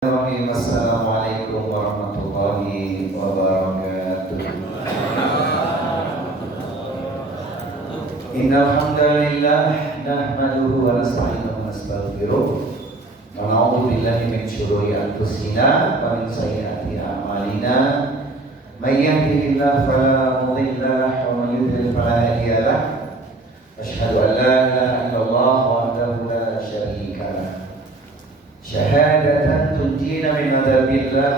Assalamualaikum warahmatullahi wabarakatuh. Innal hamdalillah nahmaduhu wa nasta'inuhu wa nastaghfiruh wa na'udzu billahi min shururi anfusina wa min sayyiati a'malina. May yahdihillahu fala mudilla lahu wa man yudlil fala hadiya lahu. Asyhadu an la ilaha illallah wahdahu la syarika lah. Syahadatan tunjina min adzabillah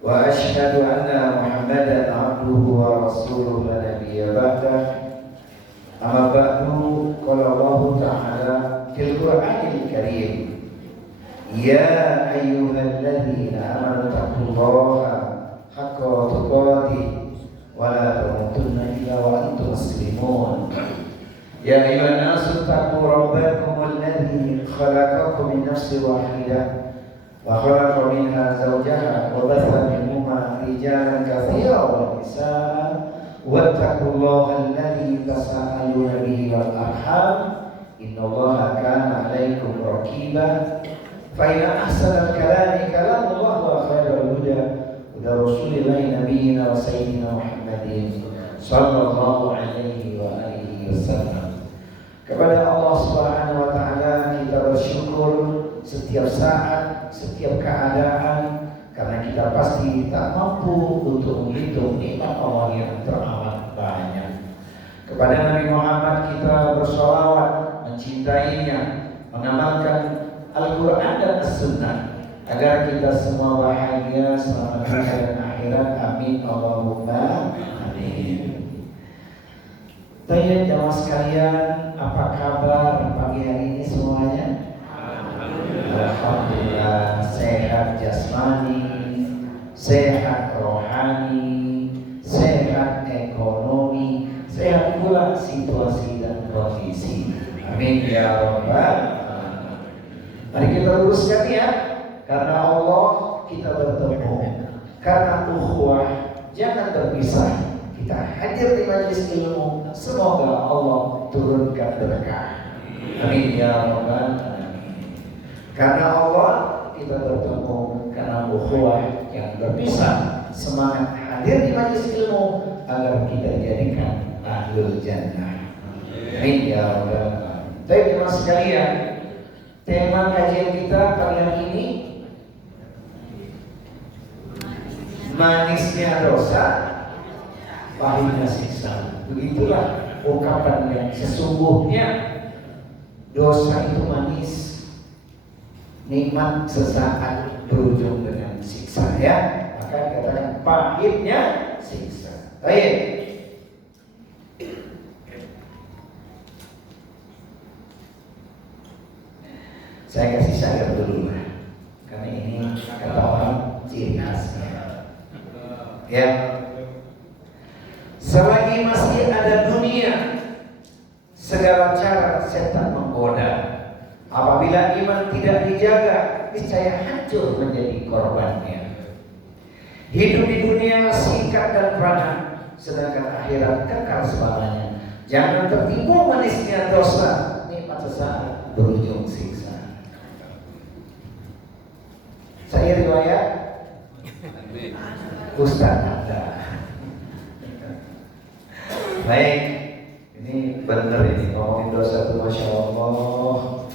wa asyhadu anna Muhammadan abduhu wa rasuluhu la nabiyya ba'dah. Amma ba'du, qala Allah ta'ala fil Qur'anil Karim, ya ayyuhalladzina amanu taqullaha haqqa tuqatih wa la tamutunna illa wa antum muslimun. Ya ayyuhan nasu taqu rabbakum alladzi khalaqakum min nafsin wahidah wa khalaqa minha zawjaha wa batha minhuma rijalan katsiran wa nisaa wattaqullaha alladzi tasaaluna bihi wal arham innallaha kana 'alaikum raqiba. Fa inna ahsanal kalami kalamullah wa khairal huda huda rasulillahi nabiyyina wa sayyidina Muhammadin sallallahu alaihi wa alihi wasallam. Kepada Allah Subhanahu wa taala kita bersyukur setiap saat, setiap keadaan, karena kita pasti tak mampu untuk menghitung nikmat Allah yang teramat banyak. Kepada Nabi Muhammad kita bersolawat, mencintainya, mengamalkan Al-Quran dan As-Sunnah agar kita semua bahagia selama dunia dan akhirat. Amin Allahumma amin. Baik jamaah sekalian, apa kabar pagi hari ini semuanya? Alhamdulillah, sehat jasmani, sehat rohani, sehat ekonomi, sehat pula situasi dan kondisi. Amin ya rabbal alamin. Mari kita luruskan ya, karena Allah kita bertemu, karena ukhuwah jangan berpisah. Kita hadir di majelis ilmu, semoga Allah turunkan berkah. Amin ya rabbal alamin. Karena Allah kita bertemu, karena ukhuwah yang berpisah, semangat hadir di majelis ilmu agar kita jadikan ahlul jannah. Amin ya rabbal alamin. Baik teman sekalian, tema kajian kita kali ini manisnya dosa, pahitnya siksa. Begitulah ungkapan yang sesungguhnya. Dosa itu manis, nikmat sesaat, berujung dengan siksa ya. Maka dikatakan pahitnya siksa. Baik. Saya kasih syair dulu lah, karena ini kata orang ciri khasnya. Ya. Selagi masih ada dunia, segala cara setan menggoda. Apabila iman tidak dijaga, niscaya hancur menjadi korbannya. Hidup di dunia singkat dan fana, sedangkan akhirat kekal selamanya. Jangan tertipu manisnya dosa, nikmat sesaat berujung siksa. Saya riwayat Ustaz ada. Baik, ini benar ini ngomongin dosa itu, masya Allah.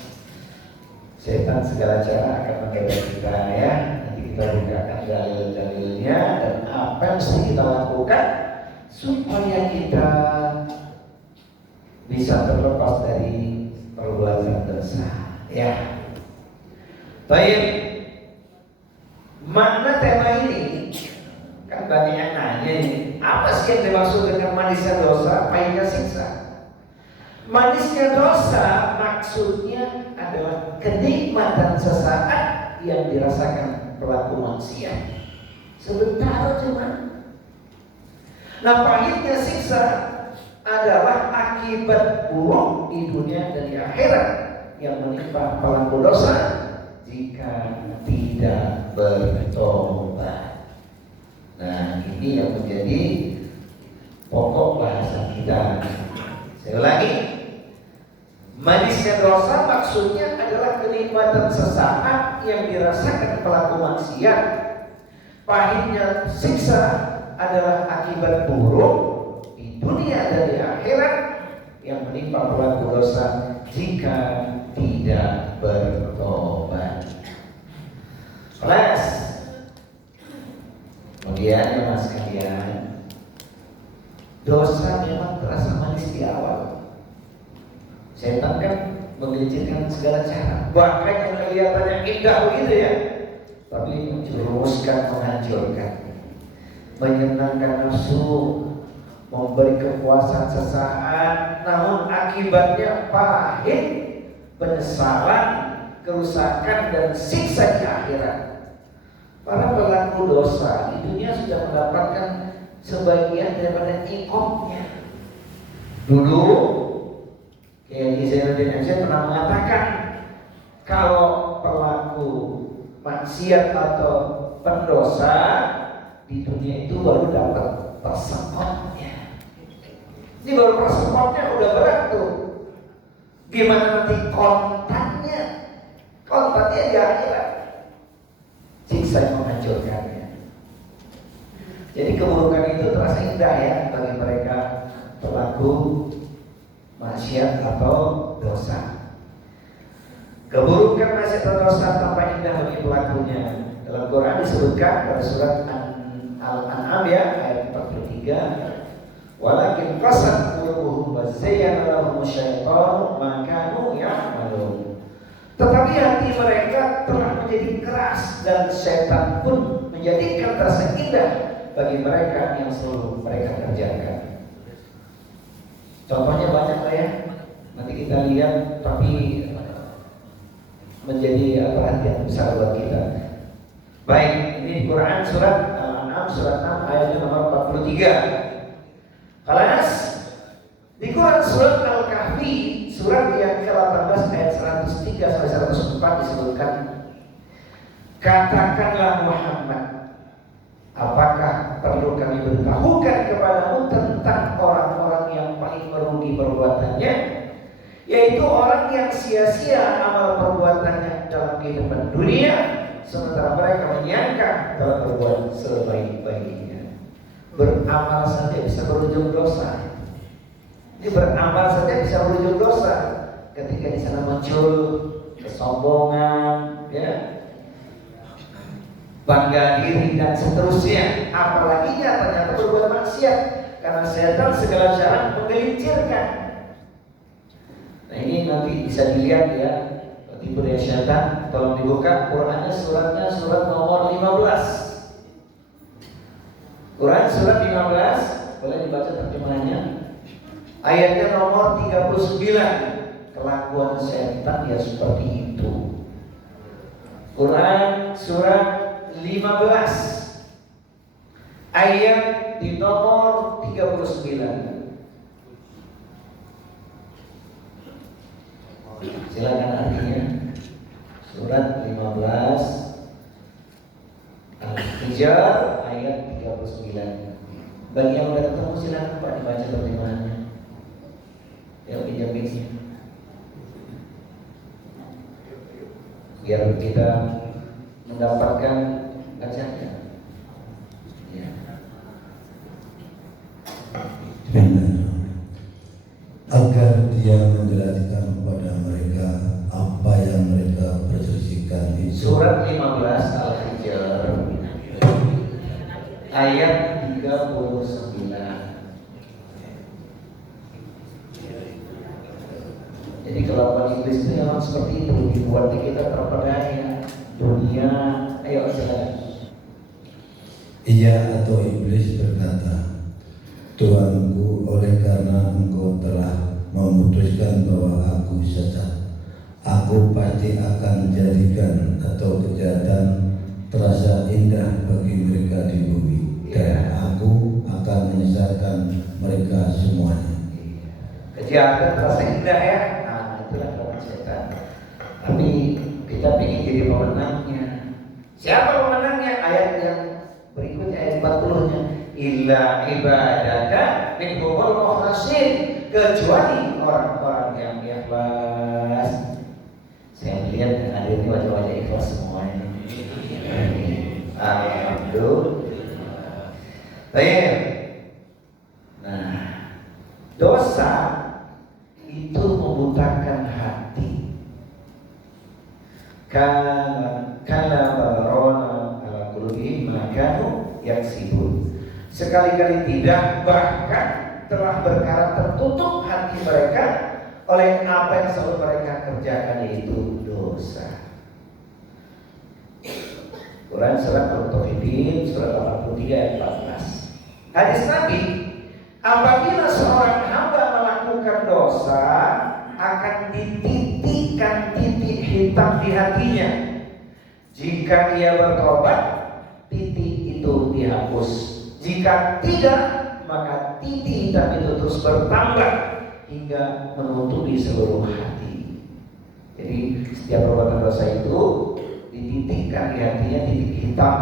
Setan segala cara akan menggoda kita ya. Nanti kita bukakan dalil-dalilnya dan apa yang mesti kita lakukan supaya kita bisa terlepas dari perbuatan dosa. Ya. Baik. Makna tema ini kan banyak yang nanya ini, apa sih yang dimaksud dengan manisnya dosa, pahitnya siksa? Manisnya dosa maksudnya adalah kenikmatan sesaat yang dirasakan pelaku manusia sebentar cuma. Nah, pahitnya siksa adalah akibat buruk di dunia dan di akhirat yang menimpa pelaku dosa jika tidak bertobat. Nah, ini yang menjadi pokok bahasan kita. Saya ulangi, manisnya dosa maksudnya adalah kenikmatan sesaat yang dirasakan pelaku maksiat, pahitnya siksa adalah akibat buruk di dunia dan di akhirat yang menimpa pelaku dosa jika tidak bertobat. Kelas. Kemudian teman sekalian, dosa memang terasa manis di awal. Setan kan menggelincirkan segala cara, bahkan yang kelihatannya indah begitu ya, tapi menjerumuskan, menghancurkan, menyenangkan nafsu, memberi kepuasan sesaat, namun akibatnya pahit, penyesalan, kerusakan dan siksa di akhirat. Para pelaku dosa di dunia sudah mendapatkan sebagian daripada ikomnya. Dulu Kiai Zainuddin Amsyad pernah mengatakan, kalau pelaku maksiat atau pendosa di dunia itu baru dapat persekotnya. Ini baru persekotnya udah berat tuh. Gimana nanti kontannya? Kontannya di akhirat. Siksa yang menghancurkannya. Jadi keburukan itu terasa indah ya bagi mereka pelaku maksiat atau dosa. Keburukan maksiat atau dosa tampak indah bagi pelakunya. Dalam Quran disebutkan pada surat Al-An'am ya ayat 43, walakin qasat qulubuhum wa zayyana lahum asyaitanu ma kanu ya'malun. Tetapi hati mereka telah menjadi keras dan setan pun menjadikan terasa indah bagi mereka yang selalu mereka kerjakan. Contohnya banyak lah ya, nanti kita lihat, tapi menjadi perhatian besar buat kita. Baik, ini di Quran surat Al-An'am surat 6 ayat nomor 43. Kelas di Quran surat Al-Kahfi surat yang ke-18 ayat 103 sampai 104 disebutkan, katakanlah Muhammad, apakah perlu kami beritahukan kepadamu tentang orang-orang yang paling merugi perbuatannya, yaitu orang yang sia-sia amal perbuatannya dalam kehidupan dunia, sementara mereka menyangka telah berbuat sebaik-baiknya. Beramal saja bisa berujung dosa. Ini beramal saja bisa berujung dosa. Ketika di sana muncul kesombongan, ya, bangga diri dan seterusnya, apalagi ternyata berbuat maksiat, karena setan segala cara menggelincirkan. Nah ini nanti bisa dilihat ya, tipu daya setan. Tolong dibuka Qurannya, suratnya surat nomor 15. Quran surat 15, boleh dibaca terjemahannya. Ayatnya nomor 39. Kelakuan setan ya seperti itu. Quran surat 15 ayat di nomor 39. Silakan artinya. Surat 15 Al-Hijr ayat 39. Bagi yang sudah ketemu silakan Pak dibaca terjemahannya. Ya pinjam-pinjam. Biar kita mendapatkan bacanya. Ya. Agar dia menjelaskan kepada mereka apa yang mereka perselisihkan itu. Surat 15 Al-Hijr ayat 39. Jadi kelakuan iblis itu memang seperti itu, dibuat kita terpedaya dunia. Ayo silakan. Ia atau iblis berkata, Tuanku, oleh karena engkau telah memutuskan bahwa aku sesat, aku pasti akan jadikan atau kejahatan terasa indah bagi mereka di bumi, dan aku akan menyesatkan mereka semuanya. Kejahatan terasa indah ya. Itulah kelakuan setan. Tapi kita ingin jadi pemenangnya. Siapa pemenangnya? Ayat yang berikutnya ayat 40-nya. Illa ibadaka minhumul mukhlasin, kecuali orang-orang yang ikhlas. Saya melihat hadir ini wajah-wajah ikhlas semua. Baik. Nah, dosa itu membutakan hati. Karena barona ala qulubihim ma kanu yaksibun. Sekali-kali tidak, bahkan telah berkarat tertutup hati mereka oleh apa yang selalu mereka kerjakan, yaitu dosa. Quran surat Al-Tawfiqin surat 83 ayat 14. Hadis Nabi, apabila seorang hamba melakukan dosa, akan dititikkan titik hitam di hatinya. Jika ia bertobat, titik itu dihapus. Jika tidak, maka titik hitam itu terus bertambah hingga menutupi seluruh hati. Jadi setiap perbuatan dosa itu dititikkan di hatinya titik hitam.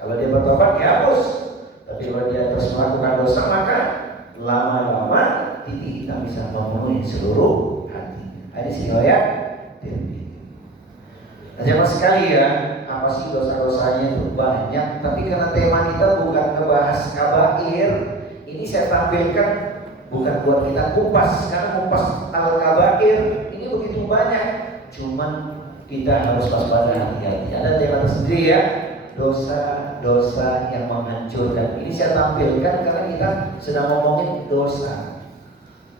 Kalau dia bertobat dihapus. Tapi kalau dia terus melakukan dosa, maka lama-lama titik hitam bisa memenuhi seluruh hati. Hadis riwayat Tirmidzi. Nah, jemaah sekalian, apa sih dosa-dosanya itu banyak. Tapi karena tema kita bukan ngebahas kabair, ini saya tampilkan bukan buat kita kupas, karena kupas al-kabair ini begitu banyak. Cuman kita harus waspada, hati-hati. Ada tema tersendiri ya, dosa-dosa yang menghancurkan. Ini saya tampilkan karena kita sedang ngomongin dosa.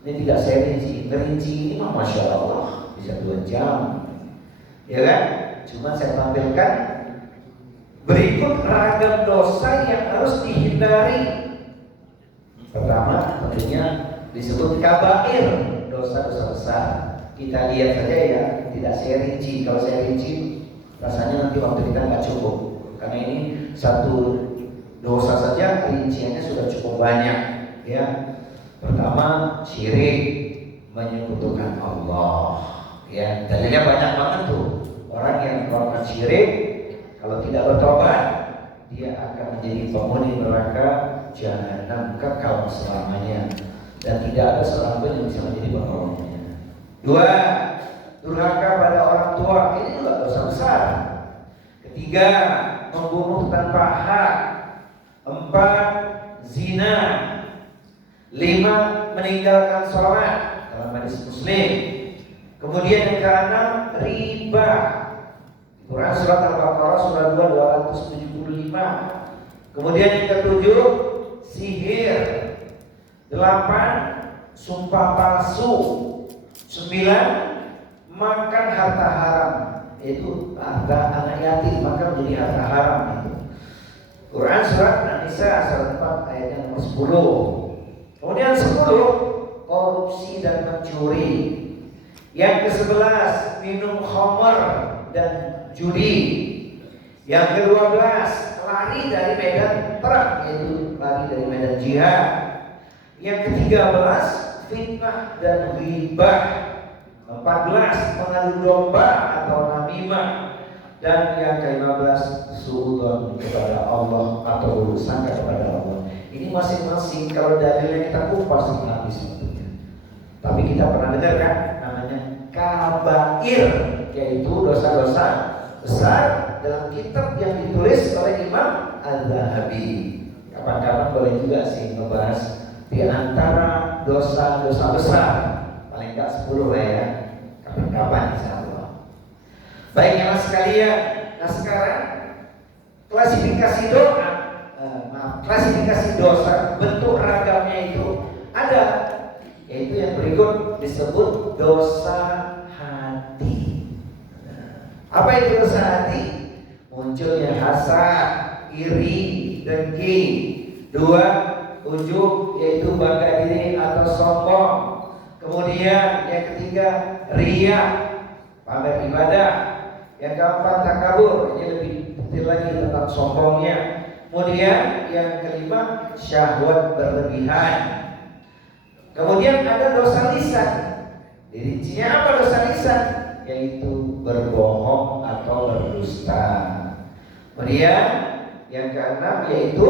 Ini tidak saya rinci ini mah masya Allah bisa 2 jam, ya kan? Cuma saya tampilkan berikut ragam dosa yang harus dihindari. Pertama tentunya disebut kabair, dosa-dosa besar. Kita lihat saja ya, tidak saya rinci. Kalau saya rinci, rasanya nanti waktu kita nggak cukup. Karena ini satu dosa saja rinciannya sudah cukup banyak. Ya, pertama syirik, menyekutukan Allah. Ya, dalilnya banyak banget tuh. Orang yang melakukan syirik, kalau tidak bertobat, dia akan menjadi penghuni neraka jahanam kekal selamanya, dan tidak ada seorang pun yang bisa menjadi penolongnya. 2, durhaka pada orang tua, ini juga dosa besar. 3, membunuh tanpa hak. 4, zina. 5, meninggalkan sholat dalam hadis Muslim. Kemudian yang ke-6, riba. Quran surat Al-Baqarah surat 275. Kemudian yang ke-7, sihir. 8, sumpah palsu. 9, makan harta haram, yaitu harta anak yatim, maka menjadi harta haram itu. Quran surat An-Nisa surat 4 ayat yang nomor 10. Kemudian 10, korupsi dan mencuri. Yang ke-11, minum khamr dan judi. Yang ke-12, lari dari medan perang, yaitu lari dari medan jihad. Yang ke-13, fitnah dan ghibah. 14, mengadu domba atau namimah. Dan yang ke-15, suudzon kepada Allah atau bersangka kepada Allah. Ini masing-masing kalau dalilnya kita kupas habis sebetulnya. Tapi kita pernah dengar kan namanya kabair, yaitu dosa-dosa besar dalam kitab yang ditulis oleh Imam Al-Zahabi. Kapan-kapan boleh juga sih membahas di antara dosa-dosa besar, paling enggak 10 lah ya. Kapan-kapan insyaallah. Baik jemaah sekalian, nah sekarang klasifikasi klasifikasi dosa, bentuk ragamnya itu ada, yaitu yang berikut disebut dosa hati. Apa itu dosa hati? Munculnya hasad, iri, dengki. 2, ujub, yaitu bangga diri atau sombong. Kemudian yang ketiga, riya, pamer ibadah. Yang keempat, takabur, ini lebih detail lagi tentang sombongnya. Kemudian yang kelima, syahwat berlebihan. Kemudian ada dosa lisan. Dirincinya apa dosa lisan? Yaitu berbohong atau berdusta. Kemudian yang keenam yaitu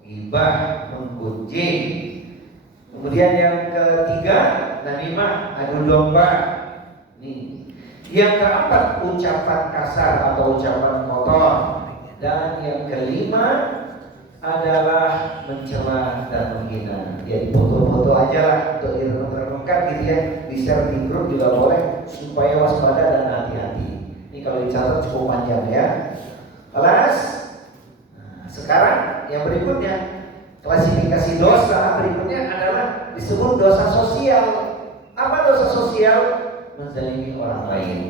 ghibah, menggunjing. Kemudian yang ketiga, namimah, adu domba. Nih. Yang keempat, ucapan kasar atau ucapan kotor. Dan yang kelima, adalah mencela dan menghina. Ya foto-foto aja lah untuk direnung-renungkan gitu ya, di share di grup juga boleh supaya waspada dan hati-hati. Ini kalau dicatat cukup panjang ya. Kelas. Nah, sekarang yang berikutnya, klasifikasi dosa berikutnya adalah disebut dosa sosial. Apa dosa sosial? Menzalimi orang lain,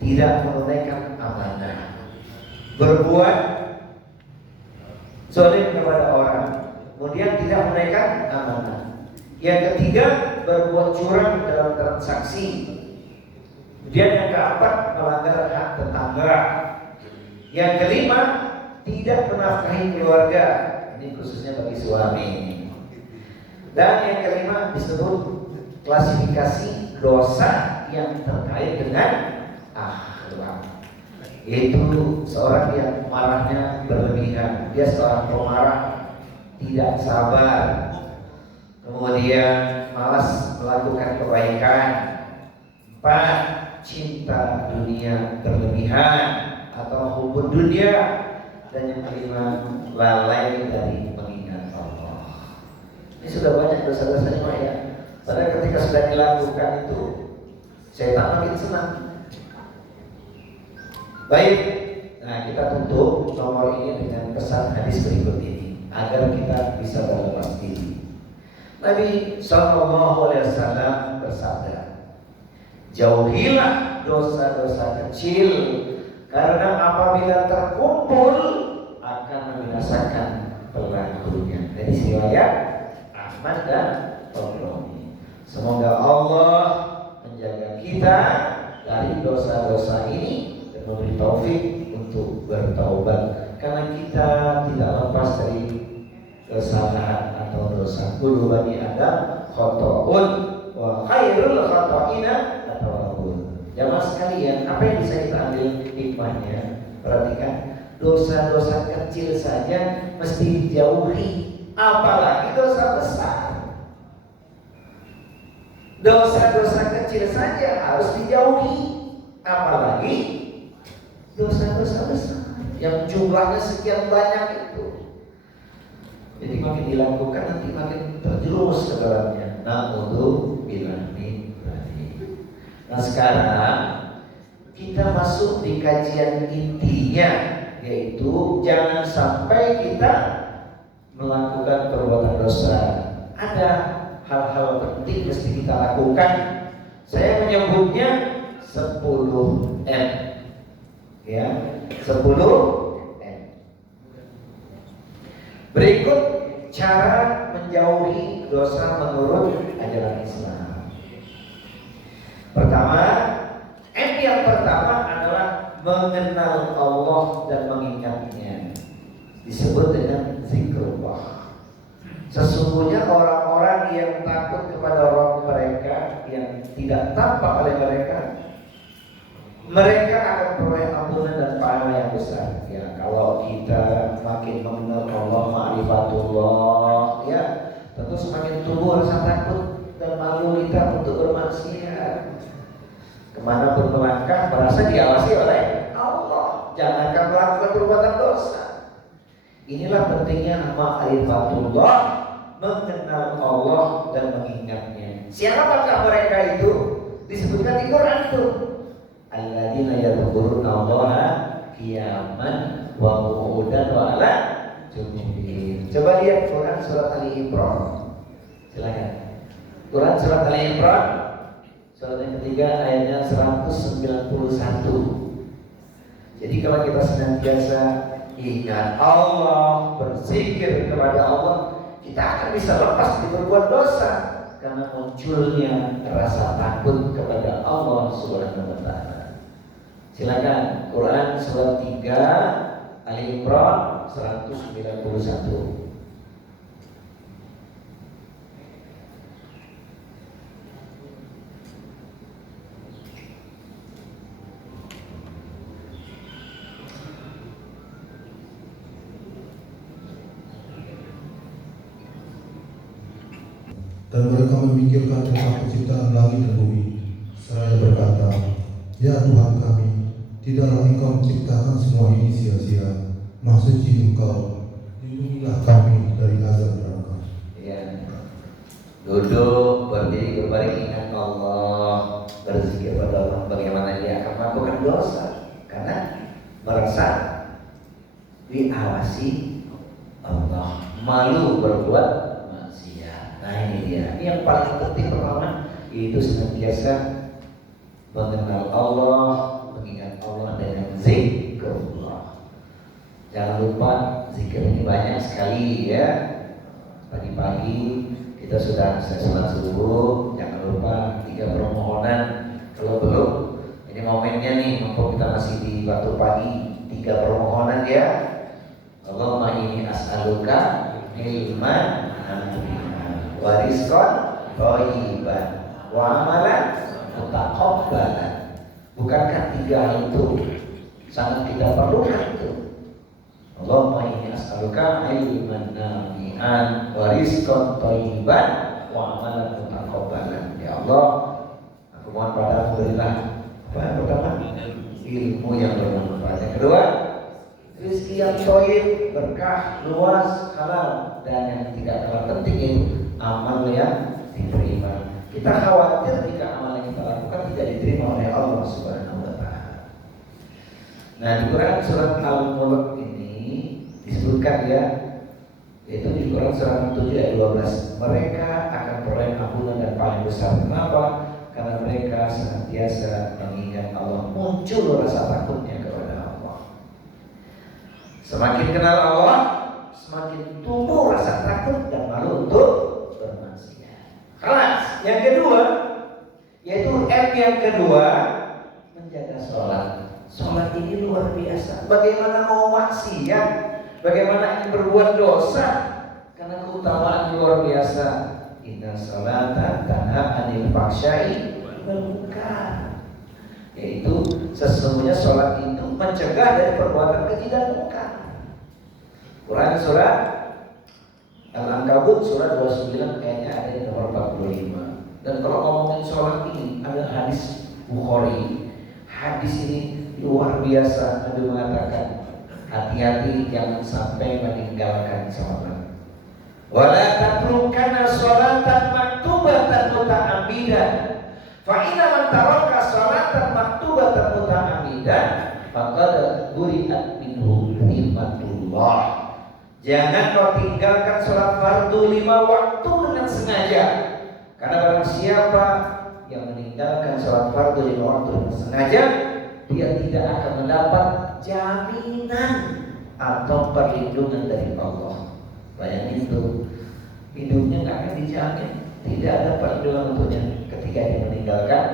tidak menunaikan amanah, berbuat zalim kepada orang, kemudian tidak menunaikan amanah. Yang ketiga, berbuat curang dalam transaksi. Kemudian yang keempat, melanggar hak tetangga. Yang kelima, tidak menafkahi keluarga. Ini khususnya bagi suami. Dan yang kelima disebut klasifikasi dosa yang terkait dengan akhlak, yaitu seorang yang marahnya berlebihan. Dia seorang pemarah, tidak sabar, kemudian malas melakukan kebaikan. 4, cinta dunia berlebihan atau hubun dunia. Dan yang kelima, lalai dari mengingat Allah. Ini sudah banyak dosa-dosanya Pak ya. Padahal ketika sudah dilakukan itu, setan makin senang. Baik, nah kita tutup nomor ini dengan pesan hadis berikut ini agar kita bisa berlepas diri. Nabi SAW bersabda, jauhilah dosa-dosa kecil, karena apabila terkumpul akan membinasakan pelakunya. Dari riwayat Ahmad dan Tabrani. Semoga Allah menjaga kita dari dosa-dosa ini dan memberi taufik untuk bertaubat, karena kita tidak lepas dari kesalahan atau dosa. Kullu bani Adam khata'un wa khairul khata'ina at-tawwabun. Jamaah sekalian, apa yang bisa kita ambil hikmahnya? Perhatikan, dosa-dosa kecil saja mesti dijauhi, apalagi dosa besar. Dosa-dosa kecil saja harus dijauhi, apalagi dosa-dosa besar yang jumlahnya sekian banyak itu. Jadi makin dilakukan nanti makin terjerumus ke dalamnya. Na'udzubillah min dzalik. Nah sekarang kita masuk di kajian intinya, yaitu jangan sampai kita melakukan perbuatan dosa. Ada hal-hal penting mesti kita lakukan. Saya menyebutnya 10M. Ya, 10M. Berikut cara menjauhi dosa menurut ajaran Islam. Pertama, M yang pertama adalah mengenal Allah dan mengingatnya. Disebut dengan zikrullah. Sesungguhnya orang-orang yang takut kepada Rabb mereka, yang tidak tampak oleh mereka, mereka akan peroleh ampunan dan pahala yang besar. Ya, kalau kita makin mengenal Allah, ma'rifatullah, ya, tentu semakin tumbuh rasa takut dan malu kita untuk bermaksiat. Kemana pun melangkah merasa diawasi oleh Allah. Jangankan melakukan perbuatan dosa. Inilah pentingnya ma'rifatullah, mengenal Allah dan mengingatnya. Siapakah mereka itu? Disebutkan di Quran itu. Alladzina yadhkuruna Allaha qiyaman wa qu'udan wa 'ala junubihim. Coba lihat Quran surat Ali Imran. Silakan. Quran surat Ali Imran, surat yang ketiga ayatnya 191. Jadi kalau kita senantiasa ingat Allah, berzikir kepada Allah, kita akan bisa lepas dari berbuat dosa karena munculnya rasa takut kepada Allah Subhanahu wa taala. Silakan Quran surat 3 Ali Imran 191. Dan mereka memikirkan tentang penciptaan langit dan bumi, seraya berkata, ya Tuhan kami, tidaklah Engkau menciptakan semua ini sia-sia. Maha suci Engkau lindungilah kami dari azab neraka. Ya. Duduk, berdiri, berbaring, ingat Allah, berzikir pada Allah. Bagaimana dia akan melakukan dosa? Karena merasa diawasi Allah, malu berbuat maksiat. Nah ini dia. Ini yang paling penting pertama, itu senantiasa mengenal Allah, mengingat Allah dengan zikrullah. Jangan lupa zikir ini banyak sekali ya. Pagi-pagi kita sudah selesai sholat subuh. Jangan lupa 3 permohonan. Kalau belum, ini momennya nih, mumpung kita masih di waktu pagi, 3 permohonan ya. Allahumma inni as'aluka ilman nafi'an wa rizqan thayyiban wa amalan mutaqabbalan. Bukankah 3 hal itu sangat kita perlukan itu? Allahumma inni as'aluka ilman nafi'an wa rizqan thayyiban wa amalan mutaqabbalan. Ya Allah, aku mohon padamu berilah apa yang pertama? Ilmu yang bermanfaat. Yang kedua, rezeki yang thayyib, berkah, luas, halal. Dan yang tidak kalah penting itu amal yang diterima. Kita khawatir jika amal yang kita lakukan tidak diterima oleh Allah Subhanahu wa taala. Nah, di Quran surat Al-Mulk ini disebutkan ya, yaitu di Quran surat 7 ayat 12, mereka akan peroleh ampunan dan paling besar. Kenapa? Karena mereka senantiasa mengingat Allah, muncul rasa takutnya kepada Allah. Semakin kenal Allah, semakin tumbuh rasa takut dan malu untuk bermaksiat. Kelas yang kedua, yaitu M yang kedua, menjaga sholat. Sholat ini luar biasa. Bagaimana mau maksiat? Bagaimana ingin berbuat dosa? Karena keutamaan luar biasa. Inna sholata tanha 'anil fahsya'i wal munkar. Yaitu sesungguhnya sholat itu mencegah dari perbuatan keji dan munkar. Quran surat Al-Ankabut surat 29 ayatnya ada di nomor 45. Dan kalau ngomongin sholat ini ada hadis Bukhari. Hadis ini luar biasa. Nabi mengatakan, hati-hati jangan sampai meninggalkan sholat. Wala tatrukanna sholatan maktubatan muta'ammidan. Fa inna man taraka sholatan maktubatan muta'ammidan faqad buri'at minhu dhimmatullah. Jangan kau tinggalkan sholat fardu 5 waktu dengan sengaja. Karena barang siapa yang meninggalkan sholat fardu 5 waktu dengan sengaja, dia tidak akan mendapat jaminan atau perlindungan dari Allah. Bayangin itu, hidupnya nggak akan dijamin, tidak ada perlindungan untuknya ketika dia meninggalkan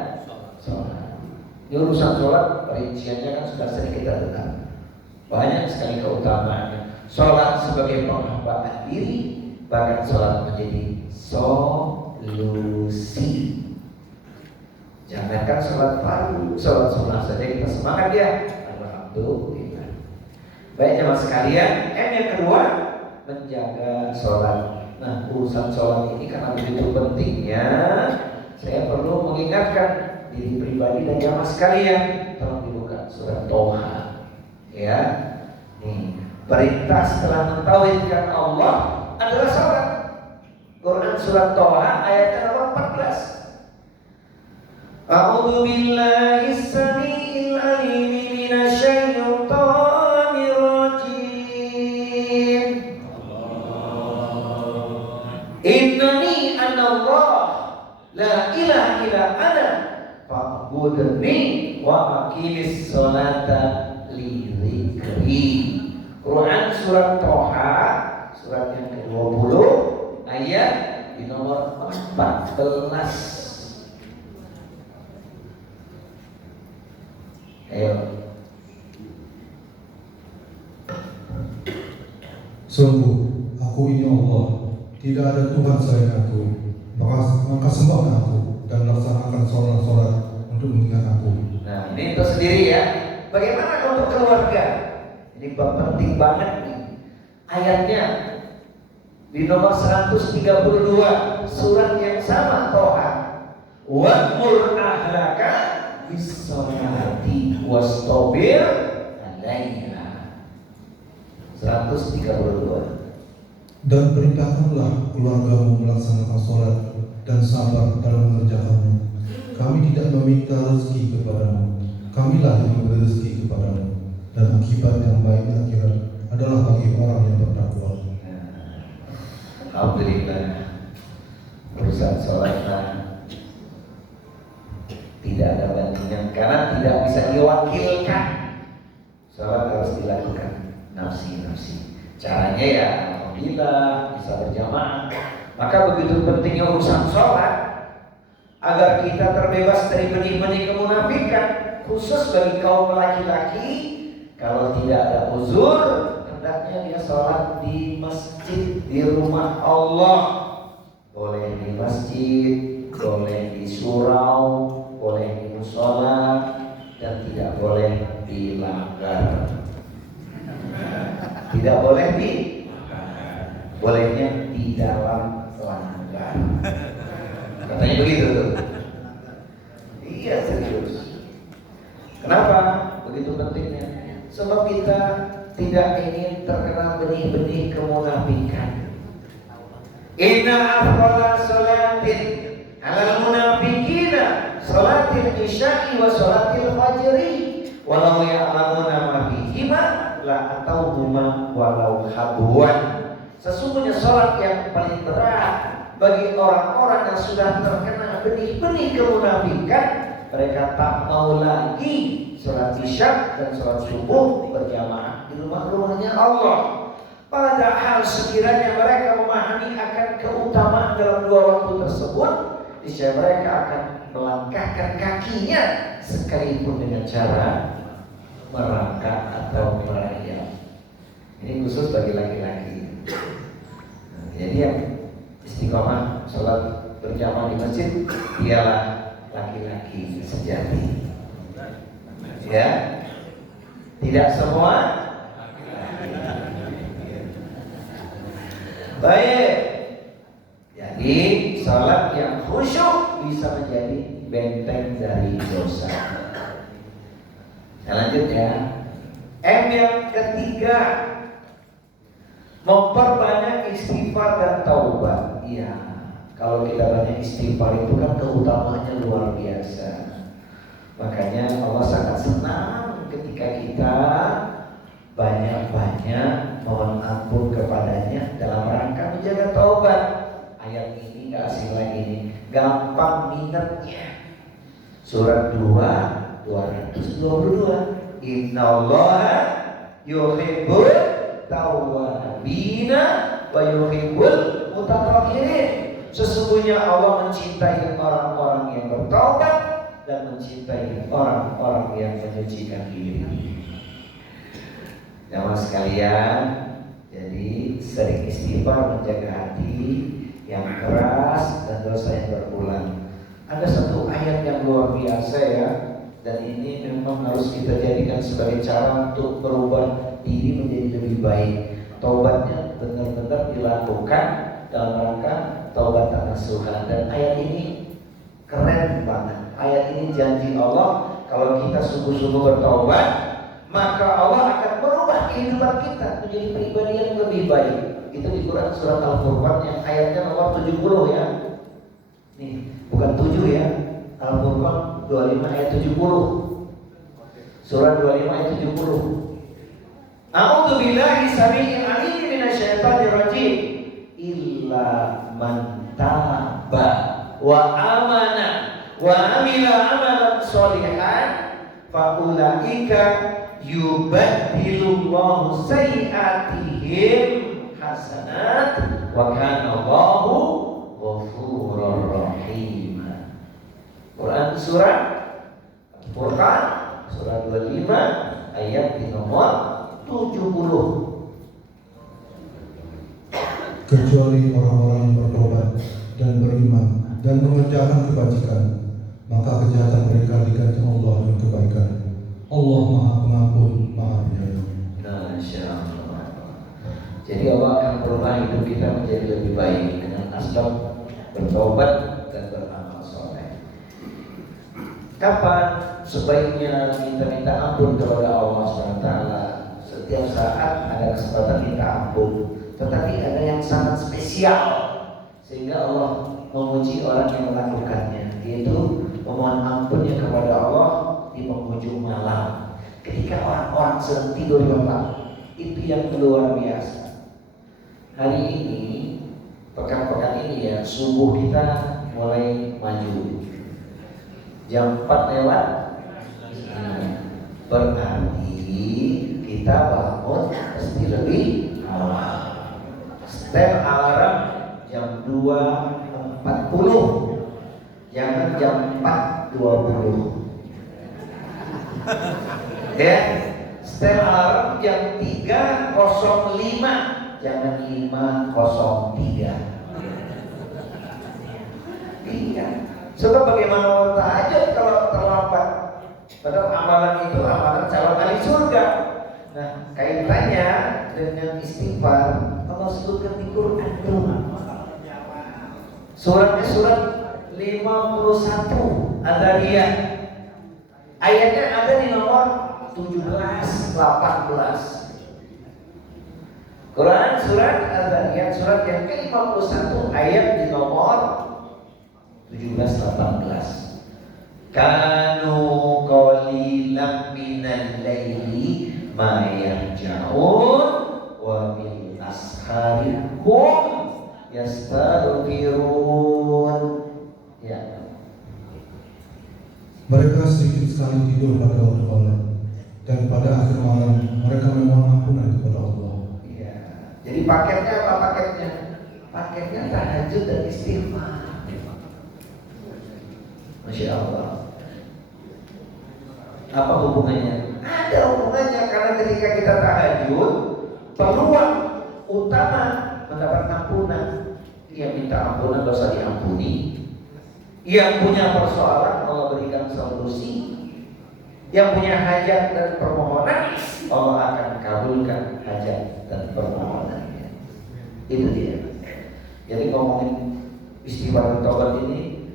sholat. Ini urusan sholat, perinciannya kan sudah sering kita dengar. Banyak sekali keutamaannya. Sholat sebagai penghambaan diri, bahkan sholat menjadi solusi. Jangankan sholat fardu, sholat sunnah saja kita semangat ya. Alhamdulillah. Baik jemaah sekalian, M yang kedua, menjaga sholat. Nah, urusan sholat ini karena begitu pentingnya, saya perlu mengingatkan diri pribadi dan jemaah sekalian. Tolong dibuka surat Toha, ya. Nih, perintah setelah mentauhidkan Allah adalah sholat. Quran surat Toha ayat nomor 14. A'udzu billahi samii'il 'aliim minasyaitonir rajim. Innani anallah la ilaha illa ana fa'budni wa aqimis sholata li dzikri. Quran surat Toha surat yang ke-20 ayat di nomor 14. Ayo. Sungguh aku ini Allah, tidak ada Tuhan selain aku. Maka sembahlah aku dan laksanakan sholat untuk mengingat aku. Nah, ini itu sendiri ya. Bagaimana untuk keluarga? Ini penting banget nih. Ayatnya di nomor 132 surat yang sama Toha. Wa'mur ahlaka bis-sholati wastabir 'alaiha. 132. Dan perintahkanlah keluargamu melaksanakan sholat dan sabar dalam mengerjakannya. Kami tidak meminta rezeki kepadamu, kamilah yang memberi rezeki kepadamu. Dan akibat yang baik di akhirat adalah bagi orang yang bertakwa. Alhamdulillah, urusan sholat tidak ada bandingan karena tidak bisa diwakilkan. Sholat harus dilakukan nafsi. Caranya ya alhamdulillah bisa berjamaah. Maka begitu pentingnya urusan sholat agar kita terbebas dari benih-benih kemunafikan, khusus bagi kaum laki-laki. Kalau tidak ada uzur, hendaknya dia sholat di masjid, di rumah Allah. Boleh di masjid, boleh di surau, boleh di musola, dan tidak boleh dilanggar. Tidak boleh bolehnya di dalam langgar. Katanya begitu tuh. Iya serius. Kenapa begitu pentingnya? Sebab kita tidak ingin terkena benih-benih kemunafikan. Inna afdhala salatin 'alal munafiqina salatil isya'i wa salatil fajri walau ya'lamuna ma fihima la atauhuma walau habwan. Sesungguhnya salat yang paling berat bagi orang-orang yang sudah terkena benih-benih kemunafikan, mereka tak mau lagi salat isya dan salat subuh berjamaah di rumah-rumahnya Allah. Padahal sekiranya mereka memahami akan keutamaan dalam dua waktu tersebut, niscaya mereka akan melangkahkan kakinya sekalipun dengan cara merangkak atau merayap. Ini khusus bagi laki-laki. Jadi yang istiqomah sholat berjamaah di masjid ialah laki-laki sejati. Ya, tidak semua. Baik. Jadi sholat yang khusyuk bisa menjadi benteng dari dosa. Nah, lanjut ya. M yang ketiga, memperbanyak istighfar dan taubat. Iya, kalau kita banyak istighfar itu kan keutamaannya luar biasa. Makanya Allah sangat senang ketika kita banyak-banyak mohon ampun kepadanya dalam rangka menjaga taubat. Ayat ini gak asing lagi ini, gampang minatnya. Surat 2 222. Innallaha yuhibbul tawwabina wa yuhibbul mutatahhirin. Sesungguhnya Allah mencintai orang-orang yang bertaubat dan mencintai orang-orang yang menyucikan diri. Jamaah sekalian, jadi sering istighfar menjaga hati yang keras dan dosa yang berulang. Ada satu ayat yang luar biasa ya, dan ini memang harus kita jadikan sebagai cara untuk berubah diri menjadi lebih baik. Taubatnya benar-benar dilakukan dalam rangka taubatan nasuha. Dan ayat ini keren banget. Ayat ini janji Allah, kalau kita sungguh-sungguh bertaubat, maka Allah akan merubah kehidupan kita menjadi pribadi yang lebih baik. Itu di Quran surat Al-Furqan yang ayatnya nomor 70 ya. Nih, bukan 7 ya. Al-Furqan 25 ayat 70. Surat 25 ayat 70. A'udzu billahi samii'il 'aliim minasyaitonir rajiim. Illa man taba wa amana wa amila amalan sholihan fa ulaika yubaddilullahu sayyi'atihim hasanat wa kana Allahu ghafurur rahim. Quran surat Furqan surat 25 ayat di nomor 70. Kecuali orang-orang yang bertobat dan beriman dan mengerjakan kebajikan, maka kejahatan mereka diganti Allah dengan kebaikan. Allah Maha Pengampun, Maha Penyayang. Masya Allah. Jadi Allah akan merubah hidup kita menjadi lebih baik dengan asbab bertobat dan beramal soleh. Kapan sebaiknya kita minta ampun kepada Allah SWT? Setiap saat ada kesempatan minta ampun. Tetapi ada yang yang sangat spesial sehingga Allah memuji orang yang melakukannya, yaitu memohon ampunnya kepada Allah di penghujung malam ketika orang-orang sedang tidur lelap. Itu yang luar biasa. Hari ini, pekan-pekan ini ya, subuh kita mulai maju. Jam 4 lewat, berarti kita bangun pasti lebih awal. Setel alarm jam 2.40, jangan jam 4.20. Ya, setel alarm jam 3.05, jangan 5.03. Iya. Sebab bagaimana mau tahajud kalau terlambat? Padahal amalan itu amalan calon ahli surga. Nah, kaitannya dengan istighfar Allah sebutkan di Quran itu. Suratnya surat 51 Ad-Dariyah. Ayatnya ada di nomor 17, 18. Quran surat Ad-Dariyah surat yang ke-51 ayat di nomor 17-18. Kanu qalilan minal laili ma yahja'un wa bil ashari hum yastaghfirun. Ya. Mereka sedikit sekali tidur pada waktu malam, dan pada akhir malam mereka memohon ampunan kepada Allah. Ya. Jadi paketnya apa paketnya? Paketnya tahajud dan istighfar. Masya Allah. Apa hubungannya? Ada hubungannya, karena ketika kita tahajud, peluang utama mendapat ampunan. Yang minta ampunan dosa diampuni, yang punya persoalan Allah berikan solusi, yang punya hajat dan permohonan Allah akan kabulkan hajat dan permohonannya. Itu dia. Jadi ngomongin istighfar dan taubat ini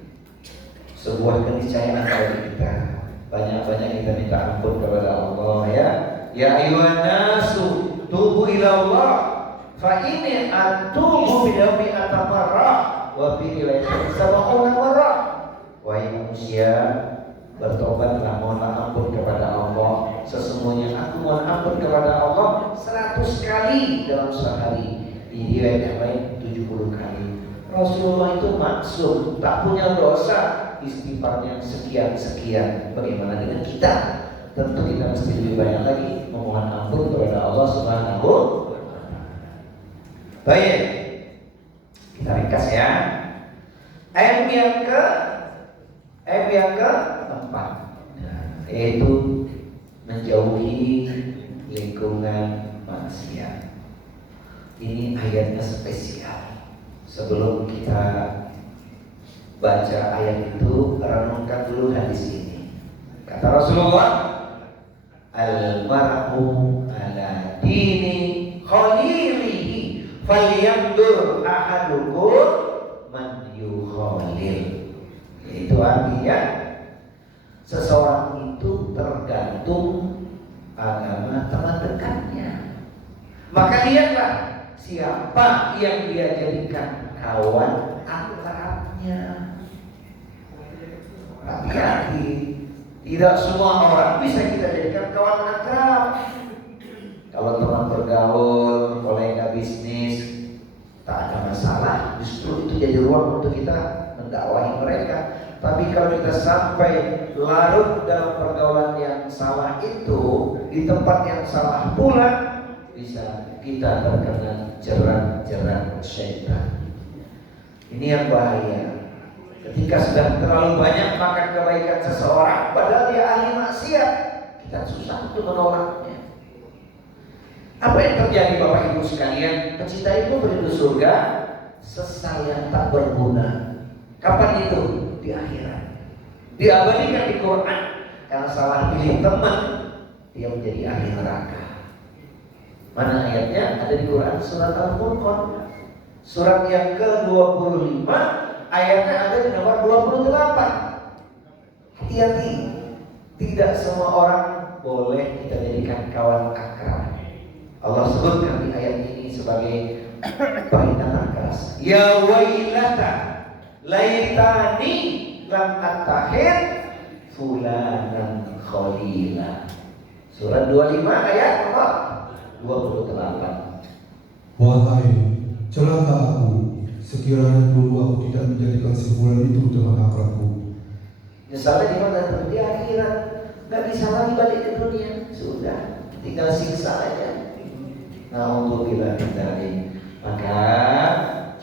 sebuah keniscayaan bagi kita. Banyak-banyak kita minta ampun kepada Allah ya. Ya ayyuhan nasu tubu ila Allah fa inni atubu bidami atamarrah wa fi ilaihi sab'una marrah. Wahai manusia, bertobatlah, mohonlah ampun kepada Allah. Sesungguhnya aku mohon ampun kepada Allah 100 kali dalam sehari. Di riwayat yang lain 70 kali. Rasulullah itu maksud tak punya dosa, istighfarnya sekian-sekian. Bagaimana dengan kita? Tentu kita mesti lebih banyak lagi memohon ampun kepada Allah Subhanahu wa ta'ala. Baik, kita ringkas ya. Ayat yang keempat, yaitu menjauhi lingkungan manusia. Ini ayatnya spesial. Sebelum kita baca ayat itu, renungkan dulu hadis ini. Kata Rasulullah, al-mar'u ala dini khalilihi falyandur ahadukum man yukhalil. Itu artinya seseorang itu tergantung agama teman dekatnya. Maka lihatlah siapa yang dia jadikan kawan akrabnya. Hati-hati, tidak semua orang bisa kita jadikan kawan akrab. Kalau teman bergaul, kolega bisnis, tak ada masalah. Justru itu jadi ruang untuk kita mendakwahi mereka. Tapi kalau kita sampai larut dalam pergaulan yang salah itu, di tempat yang salah pula, bisa kita terkena jerat-jerat syaitan. Ini yang bahaya. Ketika sudah terlalu banyak makan kebaikan seseorang, padahal dia ahli maksiat, kita susah untuk menolaknya. Apa yang terjadi Bapak Ibu sekalian? Pecinta itu beribu surga, sesal yang tak berguna. Kapan itu? Di akhirat. Diabadikan di Quran. Karena salah pilih teman, dia menjadi ahli neraka. Mana ayatnya? Ada di Quran surat Al-Furqan, surat yang ke-25, ayatnya ada di nomor 28. Hati-hati, tidak semua orang boleh kita jadikan kawan akrab. Allah sebutkan di ayat ini sebagai peringatan keras. Ya wailata laitani lam attakhid fulanan khalila. Surat 25 ayat nomor 28. Wahai celaka aku, sekiranya dulu aku tidak menjadikan si fulan itu teman akrabku. Misalnya di mana? Di akhirat, nggak bisa lagi balik ke dunia, sudah tinggal siksa aja. Nah, untuk bila dari maka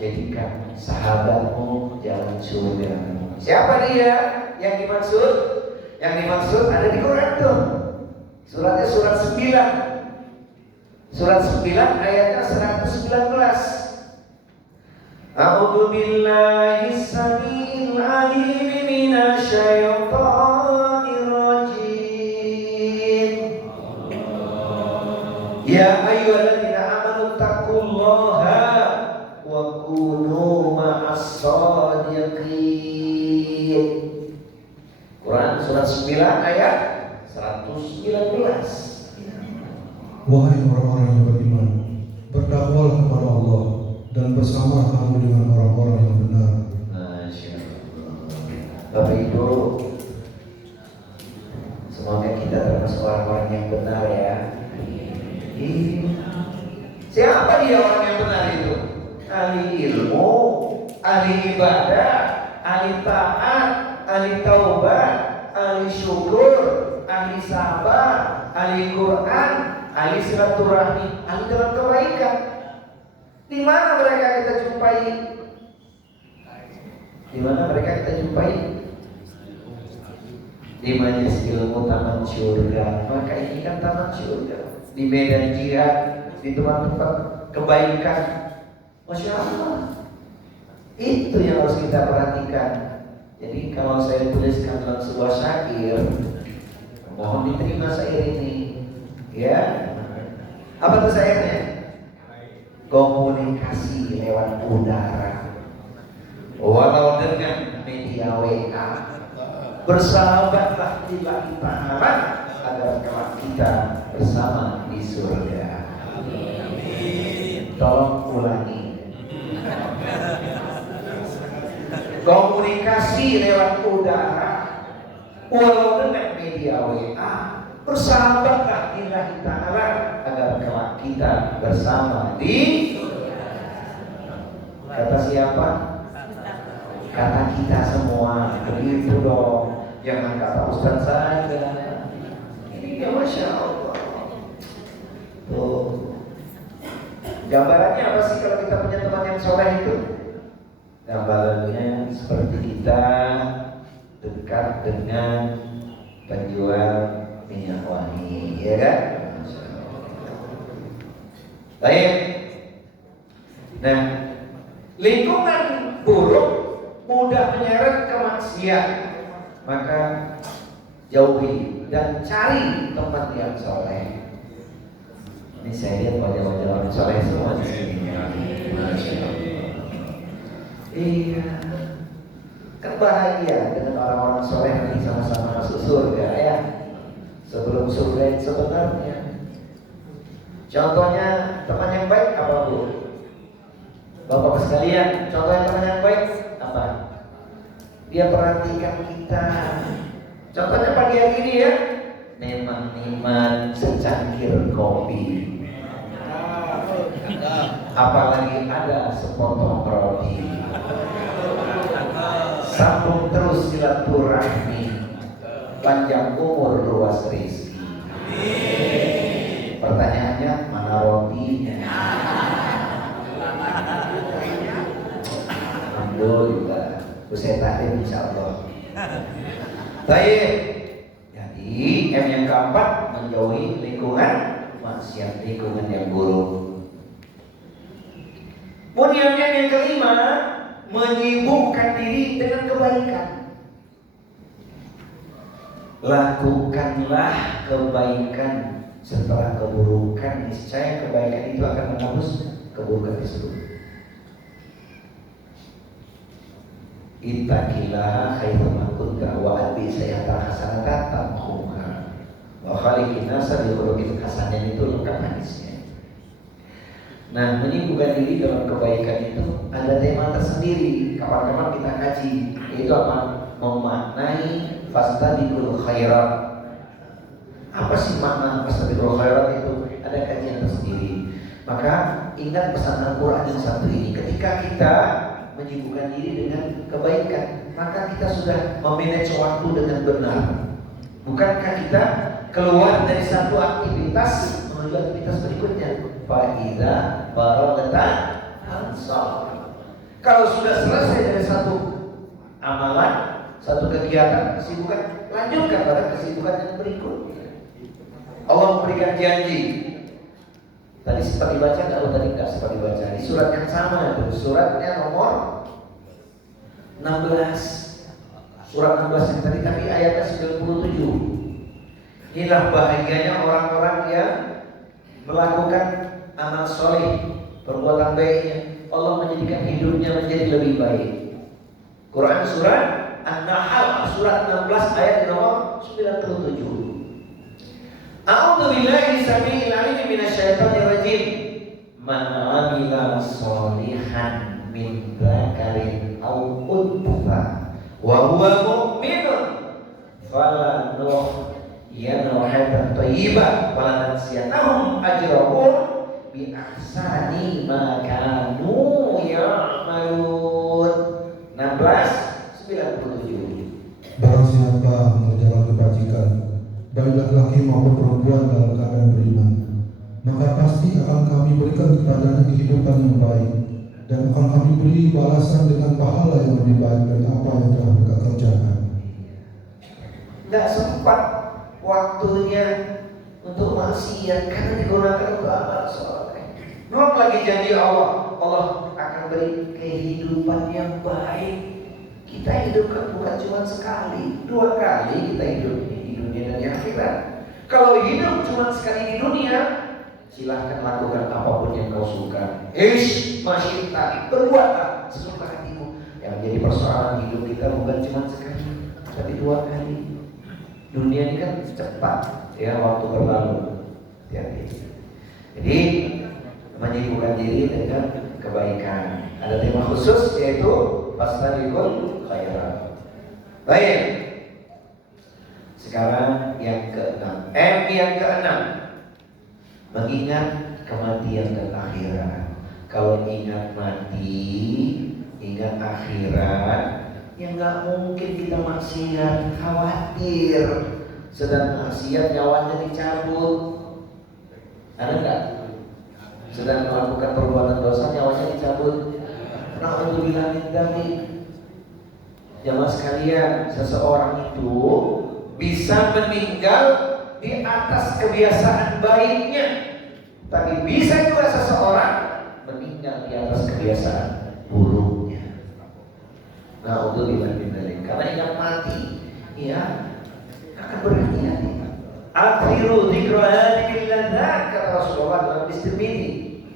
jadikan sahabatmu jalan surga. Siapa dia yang dimaksud? Yang dimaksud ada di Quran tuh. Suratnya surat 9. Surat 9 ayatnya 119. A'udzu billahi samiil 'aliim minasyaitonir rajim. Ya ayyuhalladzina amanu taqullaha wa kunu ma'as shadiqin. Quran surat 9 ayat 119. Wahai orang-orang yang beriman, bertakwalah kepada Allah dan bersama kamu dengan orang-orang yang benar. Masya Allah. Bapak Ibu, semoga kita termasuk orang-orang yang benar ya. Siapa dia orang yang benar itu? Ahli ilmu, ahli ibadah, ahli taat, ahli taubat, ahli syukur, ahli sabar, ahli Quran, ahli silaturahmi, ahli dalam kebaikan. Di mana mereka kita jumpai? Di mana mereka kita jumpai? Di majelis ilmu taman surga. Maka ini kan taman surga. Di medan jihad, di tempat-tempat kebaikan. Masya Allah. Itu yang harus kita perhatikan. Jadi kalau saya tuliskan dalam sebuah syair, mohon diterima syair ini. Ya. Apa itu syairnya? Komunikasi lewat udara, walau dengan media WA. Bersahabatlah lillahi ta'ala agar kelak kita bersama di surga. Tolong ulangi. Komunikasi lewat udara, walau dengan media WA. Bersahabatlah lillahi ta'ala agar kelak kita bersama di kata siapa? Kata kita semua. Begitu dong. Jangan kata Ustaz saja. Ini ya Masya Allah. Tuh. Gambarannya apa sih kalau kita punya teman yang soleh itu? Gambarannya seperti kita dekat dengan penjual minyak wangi, ya kan? Baik. Nah, lingkungan buruk mudah menyeret ke maksiat, maka jauhi dan cari tempat yang soleh. Ini saya lihat wajah-wajah orang soleh semua di sini. Masya Allah. Iya, kan bahagia dengan orang-orang soleh ini sama-sama masuk surga ya. Sebelum surga yang sebenarnya. Contohnya teman yang baik apa Bu? Bapak sekalian, contohnya teman yang baik apa? Dia perhatikan kita. Contohnya pagi hari ini ya, neman-neman secangkir kopi. Apalagi ada sepotong roti. Sambung terus silaturahmi. Panjang umur, luas rezeki. Pertanyaannya, mana rotinya? Alhamdulillah. Usai taklim insyaallah. Baik. Jadi M yang keempat, menjauhi lingkungan maksiat, lingkungan yang buruk. Kemudian yang kelima, menyibukkan diri dengan kebaikan. Lakukanlah kebaikan setelah keburukan, niscaya kebaikan itu akan menghapus keburukan tersebut. Ittaqillaha haitsuma kunta wa ati sayyi'ata hasanatan tamhuha wa khaliqin nasa bi khuluqin hasanin, itu lengkap hadisnya. Nah, menyibukkan diri dalam kebaikan itu ada tema tersendiri. Kapan-kapan kita kaji, yaitu apa? Memaknai fastabiqul khairat. Apa sih makna fastabiqul khairat itu? Ada kajian tersendiri. Maka ingat pesan Al-Quran yang satu ini. Ketika kita menyibukkan diri dengan kebaikan, maka kita sudah memanage waktu dengan benar. Bukankah kita keluar dari satu aktivitas menuju aktivitas berikutnya? Fa'idha baragata ansar. Kalau sudah selesai dari satu amalan, satu kegiatan, kesibukan, lanjutkan pada kesibukan yang berikutnya. Allah memberikan janji. Tadi sempat dibaca nggak? Oh, tadi nggak sempat dibaca. Di surat yang sama itu, suratnya nomor 16. Surat 16 yang tadi, tapi ayatnya 97. Inilah bahagianya orang-orang yang melakukan amal soleh, perbuatan baiknya. Allah menjadikan hidupnya menjadi lebih baik. Quran surat An-Nahl surat 16 ayat nomor 97. A'udzu billahi samii'il 'aliim minasyaitonir rajim. Man 'amila sholihan min dzakarin aw untha wa huwa mu'minun falanuhyiyannahu hayatan thayyibah wa lanajziyannahum ajrahum bi ahsani ma kanu ya'malun. 16:97. Barang siapa mengerjakan kebajikan, baik laki-laki maupun perempuan dalam keadaan beriman, maka pasti akan kami berikan kepadanya kehidupan yang baik, dan akan kami beri balasan dengan pahala yang lebih baik dari apa yang telah mereka kerjakan. Tidak sempat waktunya untuk maksiat karena digunakan untuk amal soleh. Belum lagi janji Allah, Allah akan beri kehidupan yang baik. Kita hidupkan bukan cuma sekali, 2 kali kita hidup di dunia dan di akhirat. Kalau hidup cuma sekali di dunia, silahkan lakukan apapun yang kau suka. Masyita, berbuatlah sesuka hatimu. Yang jadi persoalan hidup kita bukan cuma sekali, tapi 2 kali. Dunia ini kan cepat, ya, waktu berlalu. Jadi menyibukkan diri dengan kebaikan. Ada tema khusus yaitu fastabiqul khairat. Baik. Sekarang yang ke-6. Yang ke-6. Mengingat kematian dan akhirat. Kalau ingat mati, ingat akhirat, ya nggak mungkin kita maksiat, khawatir sedang maksiat nyawanya dicabut. Ada nggak? Sedang melakukan perbuatan dosa nyawanya dicabut. Na'udzubillah min dzalik. Jamaah sekalian, seseorang itu bisa meninggal di atas kebiasaan baiknya, tapi bisa juga seseorang meninggal di atas kebiasaan buruknya. Na'udzubillah min dzalik. Karena ingat mati, ya, akan berhati-hati. Akhiru dzikra hadhil ladzat, kata Rasulullah dalam hadis Tirmidzi,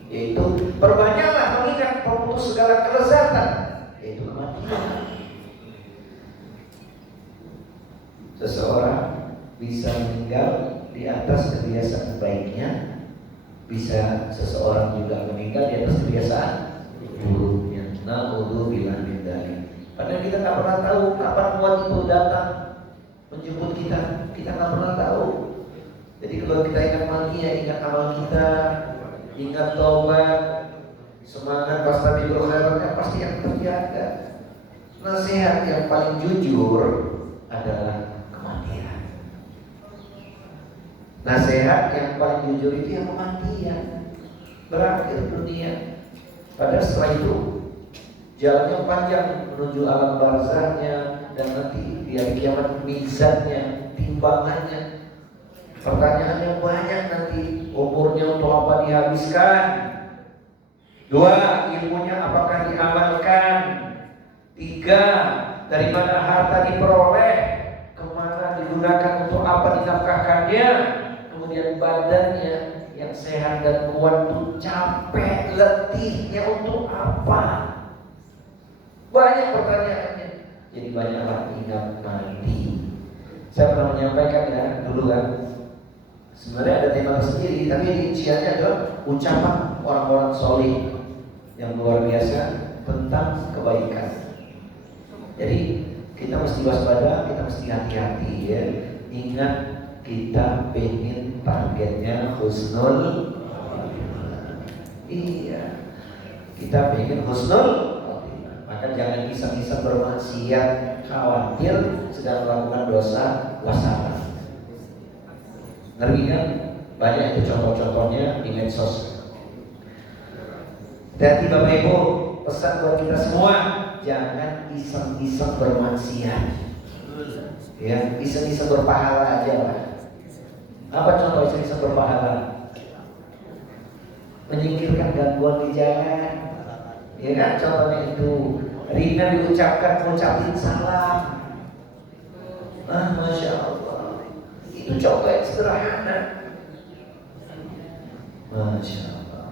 yaitu perbanyaklah mengingat pemutus segala kelezatan, yaitu kematian. Seseorang bisa meninggal di atas kebiasaan baiknya, bisa seseorang juga meninggal di atas kebiasaan buruknya. Na'udzubillah min dzalik. Padahal kita tak pernah tahu kapan maut itu datang menjemput kita. Kita tak pernah tahu. Jadi kalau kita ingat mati, ya ingat amal kita, ingat taubat, semangat fastabiqul khairat, pasti yang terjaga. Nasihat yang paling jujur adalah kematian. Nasihat yang paling jujur itu yang kematian, berakhir dunia. Padahal setelah itu jalannya panjang menuju alam barzahnya, dan nanti di hari kiamat mizannya, timbangannya. Pertanyaannya banyak nanti. Umurnya untuk apa dihabiskan? 2, ilmunya apakah diamalkan? 3, dari mana harta diperoleh? Kemana digunakan, untuk apa dinafkahkannya? Kemudian badannya yang sehat dan kuat itu capek, letihnya untuk apa? Banyak pertanyaannya. Jadi banyaklah ingat mati. Saya pernah menyampaikan, ya, dulu kan, sebenarnya ada tema tersendiri, tapi rinciannya adalah ucapan orang-orang soleh yang luar biasa tentang kebaikan. Jadi kita mesti waspada, kita mesti hati-hati ya. Ingat kita pengen targetnya husnul. Iya, kita pengen husnul. Maka jangan iseng-iseng bermaksiat, khawatir sedang melakukan dosa wassalam. Ngerti kan? Banyak itu contoh-contohnya di medsos. Hati Bapak Ibu, pesan buat kita semua, jangan iseng-iseng bermaksiat. Ya, iseng-iseng berpahala aja lah. Apa contoh iseng-iseng berpahala? Menyingkirkan gangguan di jalan. Ya kan, contohnya itu ringan diucapkan, ngucapin salam. Masya Allah, itu contoh yang sederhana. Masya Allah.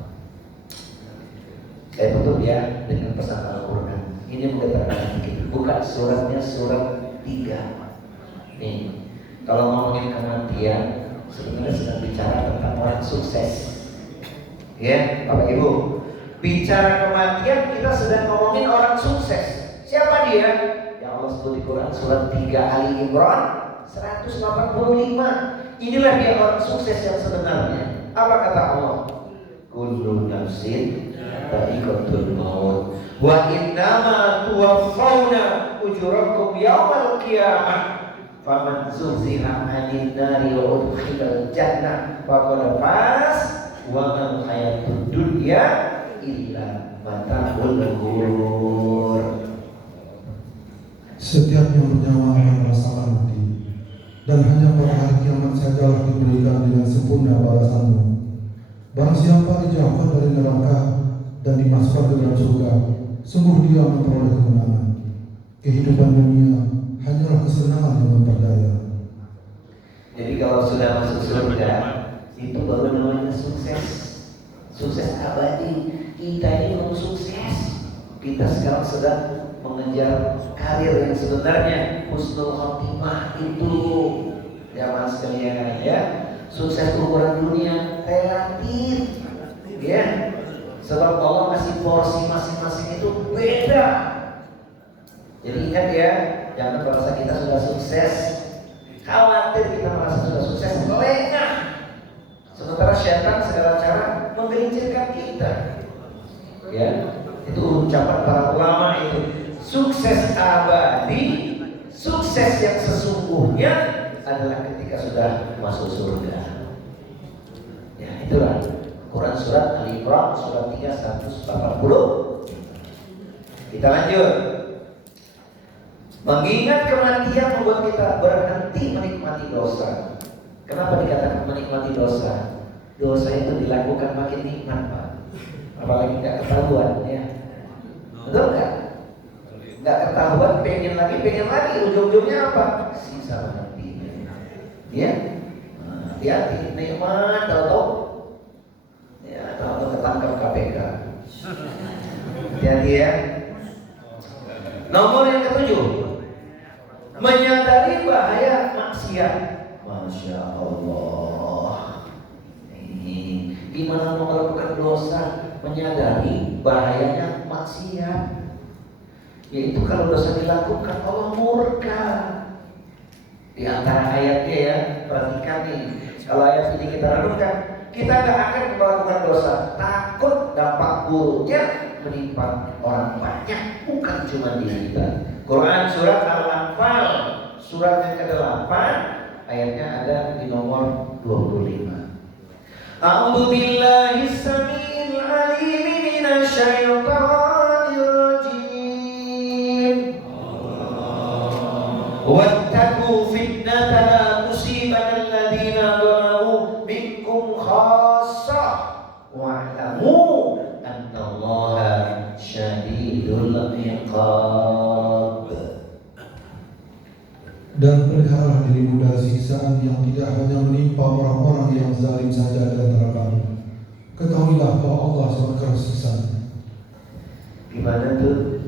Saya tutup ya dengan pesan Al-Quran. Ini mengatakan bukan suratnya, surat 3. Nih, kalau ngomongin kematian, sebenarnya sedang bicara tentang orang sukses. Ya, Bapak Ibu, bicara kematian kita sedang ngomongin orang sukses. Siapa dia? Yang Allah sebut di Quran surat 3 Ali Imran 185. Inilah dia orang sukses yang sebenarnya. Apa kata Allah? Kullu nafsin dha'iqatul maut wa innama tuwaffawna ujurakum yawmal qiyamah faman zuhziha 'anil nari wa udkhilal jannah faqad faz wa mal hayatud dunya illa mata'ul ghurur. Setiap yang bernyawa akan merasakan mati, dan hanya pada hari kiamat sajalah diberikan dengan sempurna balasanmu. Barang siapa dijauhkan dari neraka dan dimasukkan ke dalam surga, sungguh dia memperoleh kemenangan. Kehidupan dunia hanyalah kesenangan yang memperdaya. Jadi kalau sudah masuk surga, itu baru namanya sukses. Sukses abadi. Kita ini belum sukses. Kita sekarang sedang mengejar karir yang sebenarnya husnul khotimah itu. Jamaah sekalian ya. Sukses ukuran dunia relatif. Ya. Sebab Allah kasih porsi masing-masing itu beda. Jadi ingat ya, jangan merasa kita sudah sukses. Khawatir kita merasa sudah sukses, lengah. Sementara syaitan segala cara menggelincirkan kita. Ya, itu ucapan para ulama itu. Sukses abadi, sukses yang sesungguhnya adalah ketika sudah masuk surga. Ya, itulah Quran surat Al-Imran surat 3 140. Kita lanjut. Mengingat kematian membuat kita berhenti menikmati dosa. Kenapa dikatakan menikmati dosa? Dosa itu dilakukan makin nikmat, Pak. Apalagi nggak ketahuan, ya. Betul nggak? Nggak ketahuan, pengen lagi, ujung-ujungnya apa? Sisa mati. Ya, hati-hati, nikmat, tahu-tahu, ya, tahu-tahu ketangkap KPK. Hati-hati ya. Nomor yang ke-7, menyadari bahaya maksiat. Masya Allah. Ini gimana mau melakukan dosa? Menyadari bahayanya maksiat. Yaitu kalau dosa dilakukan Allah murka. Di antara ayatnya ya, perhatikan nih. Kalau ayat ini kita renungkan, kita gak akan melakukan dosa. Takut dampak buruknya menimpa orang banyak, bukan cuma diri kita. Quran surat Al-Anfal surat yang ke-8 ayatnya ada di nomor 25. A'udzu billahi samiil 'aliim minasy syaithaanir rajiim. Wattaqu fitnatan la tusibanna alladziina zalamu minkum khassah wa'lamu annallaha syadidul iqab. Dan peliharalah dirimu dari siksaan yang tidak hanya menimpa orang-orang yang zalim saja di antara kamu. Ketahuilah bahwa Allah sangat keras siksaan. Gimana tuh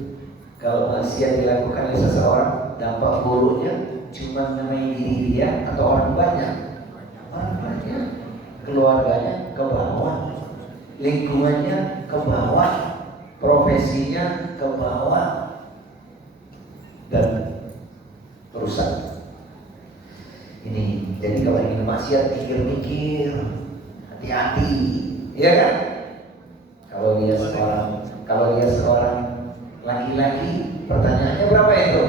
kalau maksiat dilakukan oleh seseorang, dampak buruknya cuma mengenai diri dia atau orang banyak? Orang banyak, keluarganya ke bawah. lingkungannya ke bawah, profesinya ke bawah, dan rusak. Ini jadi kalau ingin maksiat mikir-mikir, hati-hati, ya kan? Kalau dia seorang laki-laki, pertanyaannya berapa itu?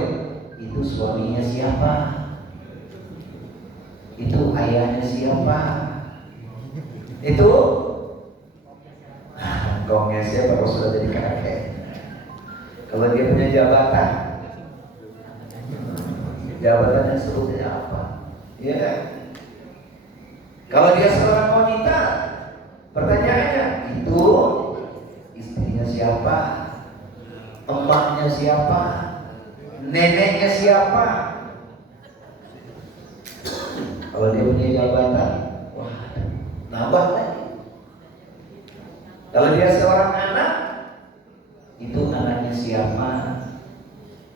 Itu suaminya siapa? Itu ayahnya siapa? Itu gongnya siapa kalau sudah jadi kakek? Kalau dia punya jabatan, jabatannya sebutnya apa? Ya kan? Kalau dia seorang wanita, pertanyaannya itu istrinya siapa? Emaknya siapa? Neneknya siapa? Kalau dia punya jabatan, wah, nambah lagi. Kalau dia seorang anak, itu anaknya siapa?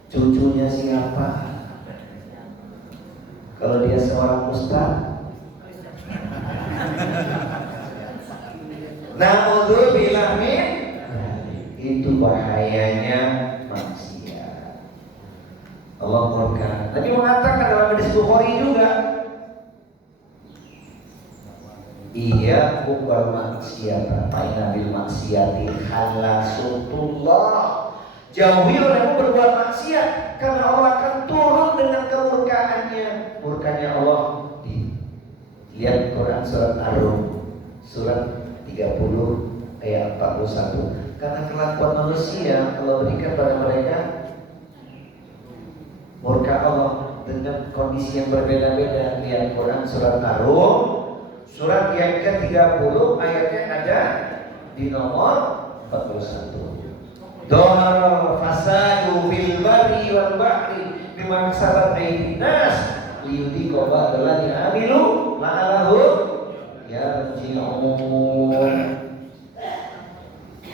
Cucunya siapa? Kalau dia seorang ustaz, naudzubillah min, itu bahayanya maksiat. Allah murka. Nabi mengatakan dalam hadis Bukhari juga, iya kubal maksiat, fa'inna bil maksiati halasutullah. Jauhi olehmu berbuat maksiat, karena Allah akan turun dengan kemurkaannya. Murkanya Allah. Lihat Quran surat Ar-Rum, surat 30 ayat 41. Karena kelakuan manusia kalau berikan pada mereka murka Allah dengan kondisi yang berbeda-beda. Lihat Quran surat Ar-Rum, surat yang ke-30 ayatnya ada di nomor 41. Dhahara fasadu fil barri wal bahri bima kasabat aydin nas liyudhiqa ba'dal ladzi amilu la'allahum yarji'un.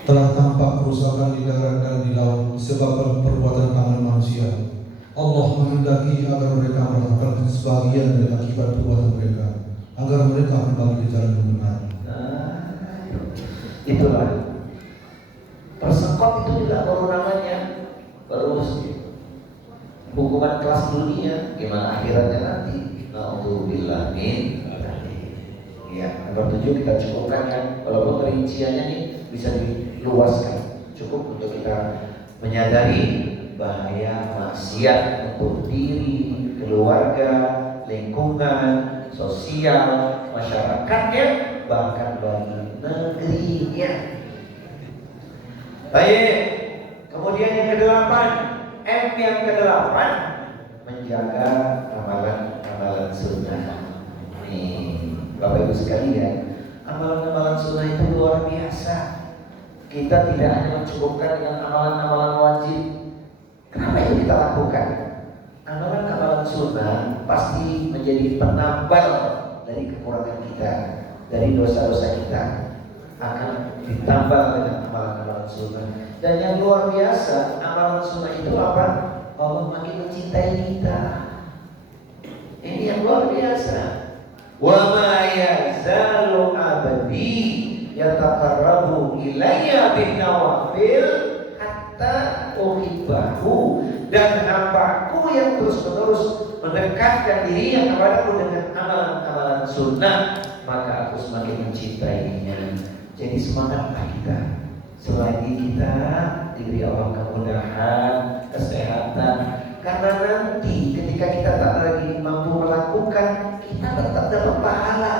Telah tampak kerusakan di darat dan di laut disebabkan perbuatan tangan manusia. Allah menghendaki agar mereka merasakan sebagian dari akibat perbuatan mereka, agar mereka kembali ke jalan yang benar. Itulah persekot, itu juga baru namanya, baru hukuman kelas dunia. Gimana akhiratnya nanti? Naudzubillah min. Ya, nomor 7 kita cukupkan ya. Walaupun perinciannya nih bisa diluaskan, cukup untuk kita menyadari bahaya maksiat untuk diri, keluarga, lingkungan, sosial, masyarakatnya, bahkan bagi negerinya. Baik, kemudian yang ke-8, M yang ke-8, menjaga amalan-amalan sunnah. Nih, Bapak Ibu sekalian, amalan-amalan sunnah itu luar biasa. Kita tidak hanya mencukupkan dengan amalan-amalan wajib. Kenapa itu kita lakukan? Amalan-amalan sunnah pasti menjadi penambal dari kekurangan kita, dari dosa-dosa kita, akan ditambah dengan amalan-amalan sunnah. Dan yang luar biasa, amalan sunnah itu apa? Allah makin mencintai kita. Ini yang luar biasa. Wa ma yazalu abdi yataqarrabu ilayya bin nawafil hatta uhibbahu. Dan hambaku yang terus-menerus mendekatkan dirinya kepadaku dengan amalan-amalan sunnah, maka aku semakin mencintainya. Jadi semangatlah kita. Selagi kita diberi Allah kemudahan, kesehatan, karena nanti ketika kita tak lagi mampu melakukan, kita tetap dapat pahala.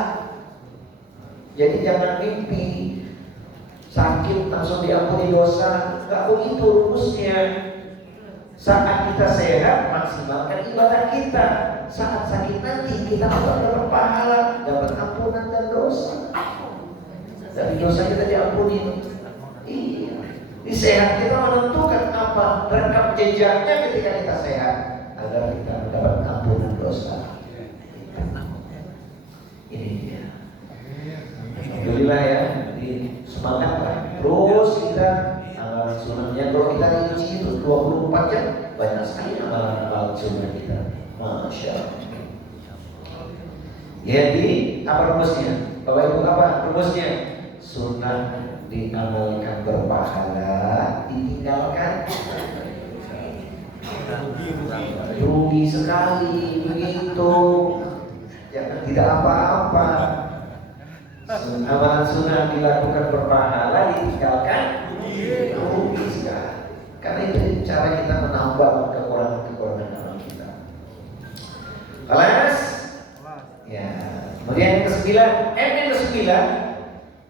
Jadi jangan mimpi sakit langsung diampuni dosa. Gak begitu rumusnya. Saat kita sehat, maksimalkan ibadah kita. Saat sakit nanti, kita dapat pahala, dapat ampunan dan dosa. Dari dosa kita diampuni. Iya. Di sehat kita menentukan apa rekam jejaknya ketika kita sehat, agar kita mendapat ampunan dosa. Ini dia. Alhamdulillah ya. Jadi semangatlah. Terus kita amalan sunnahnya. Kalau kita diuji itu 24 jam, banyak sekali amalan sunnah kita. Masya Allah. Jadi apa rumusnya? Bapak Ibu, apa rumusnya? Sunnah diamalkan berpahala, ditinggalkan rugi sekali begitu. Jangan tidak apa-apa. Amalan sunnah dilakukan berpahala, ditinggalkan rugi sekali. Karena itu cara kita menambah kekurangan-kekurangan amal kita. Kelas? Ya. Kemudian yang ke-9,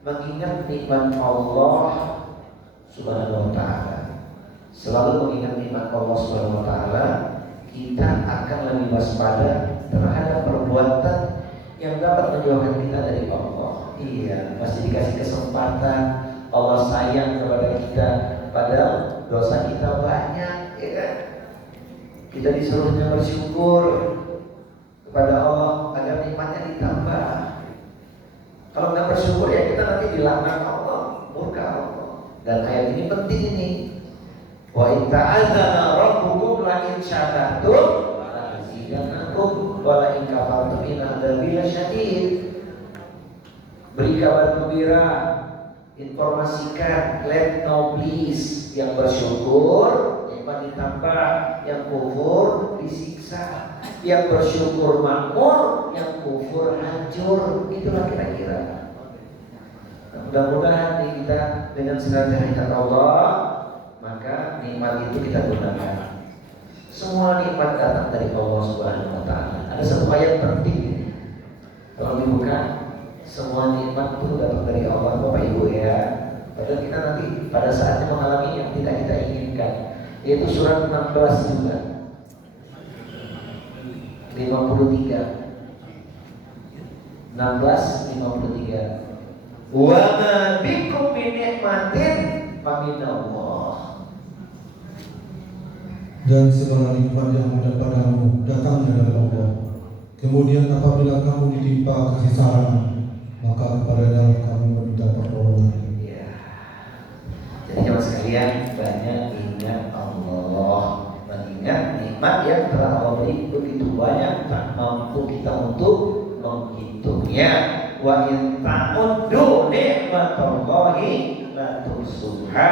mengingat nikmat Allah Subhanahu wa taala. Selalu mengingat nikmat Allah Subhanahu wa taala, kita akan lebih waspada terhadap perbuatan yang dapat menjauhkan kita dari Allah. Iya, masih dikasih kesempatan, Allah sayang kepada kita, padahal dosa kita banyak, ya kan? Kita disuruhnya bersyukur kepada Allah agar nikmatnya ditambah. Kalau nggak bersyukur ya kita nanti dilaknat Allah, murka Allah. Dan ayat ini penting ini. Wa in ta'adzana rabbukum la in syakartum la azidannakum wa la in kafartum inna adzabi lasyadid. Beri kabar gembira, informasikan, let know please. Yang bersyukur nikmat ditambah, yang kufur disiksa. Yang bersyukur makmur, yang kufur hancur. Itulah kira-kira. Nah, mudah-mudahan kita dengan senantiasa ingat Allah, maka nikmat itu kita gunakan. Semua nikmat datang dari Allah Subhanahu wa taala. Ada satu ayat penting ini. Kalau dibuka, semua nikmat itu datang dari Allah, Bapak Ibu ya. Padahal kita nanti pada saatnya mengalami yang tidak kita inginkan. Yaitu surat 16 juga. 16:53. Wa ma bikum min ni'matin faminallah. Dan segala nikmat yang ada padamu datangnya dari Allah. Kemudian apabila kamu ditimpa kesusahan, maka kepadanya kamu meminta pertolongan. Ya. Jadi jemaah sekalian, banyak ingat Allah, mengingat nikmat yang telah Allah beri begitu banyak, tak mampu kita untuk menghitungnya. Wa in ta'uddu ni'matallahi la tuhsuha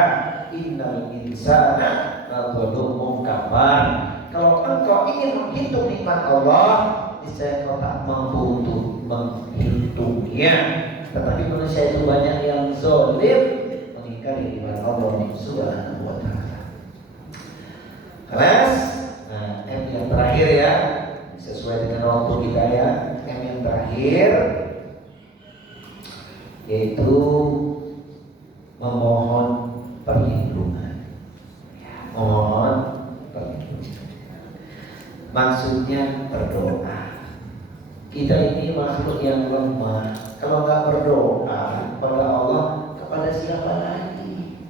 innal insana ladzalumun kafar. Kalau engkau ingin menghitung nikmat Allah, niscaya kau tak mampu untuk menghitungnya. Tetapi manusia itu banyak yang zalim, mengingkari nikmat Allah Subhanahu wa taala. Kelas? Nah, M yang terakhir ya, sesuai dengan waktu kita ya. M yang terakhir yaitu memohon perlindungan. Memohon perlindungan. Maksudnya berdoa. Kita ini makhluk yang lemah. Kalau nggak berdoa kepada Allah, kepada siapa lagi?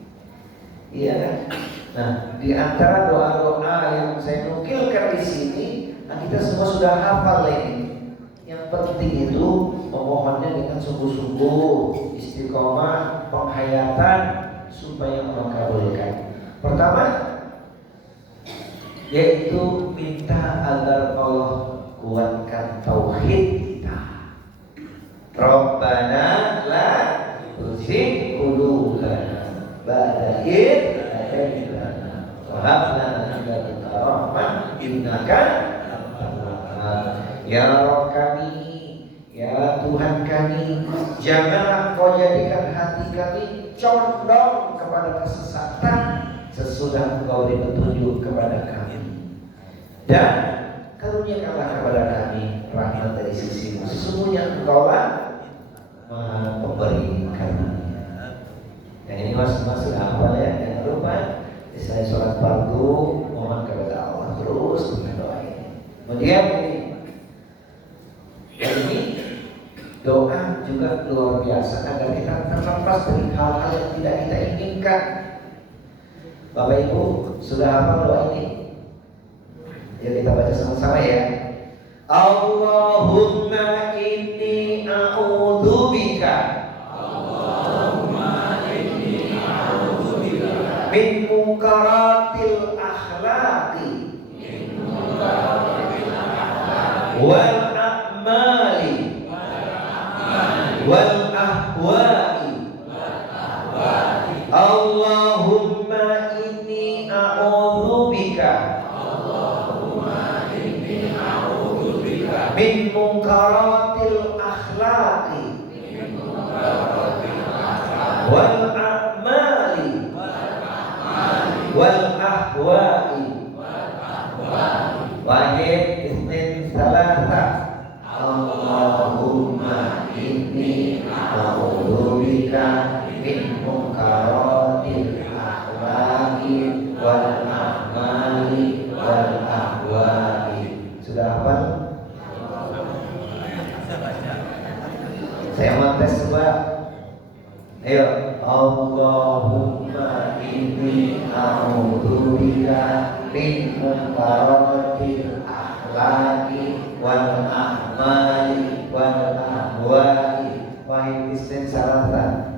Iya kan? Nah, di antara doa-doa yang saya nukilkan di sini, nah kita semua sudah hafal ini. Yang penting itu memohonnya dengan sungguh-sungguh, istiqomah, penghayatan supaya Allah kabulkan. Pertama, yaitu minta agar Allah kuatkan tauhid kita. Rabbana la tuzigh qulubana ba'da idh hadaytana wa hab lana min ladunka rahmah innaka antal wahhab. Ya Rabb kami, ya Tuhan kami, janganlah Kau jadikan hati kami condong kepada kesesatan sesudah Engkau beri petunjuk kepada kami, dan karuniakanlah kepada kami rahmat dari sisi-Mu. Sesungguhnya Engkaulah Maha Pemberi karunia. Yang ini masuk apa ya? Jangan lupa saya sholat fardu mohon kepada Allah terus berdoa. Kemudian ini doa juga luar biasa agar kita terlepas dari hal-hal yang tidak kita inginkan. Bapak Ibu sudah hafal doa ini? Ya kita baca sama-sama ya. Allahumma inni a'udzubika. Allahumma inni a'udzubika min munkaratil akhlaqi wal a'mali wal ahwa'i Allahumma inni a'udzubika min munkaratil akhlaqi wal a'mali wal ahwa'i. Wahid isnin salasa. Allahumma inni a'udzubika min munkaratil akhlaqi wal a'mali wal ahwa'i. Sudah hafal? Saya mau tes coba. Ayo. Allahumma inni a'udzubika min munkaratil akhlaqi wal a'mali wal ahwa'i. Wahid isnin salasa.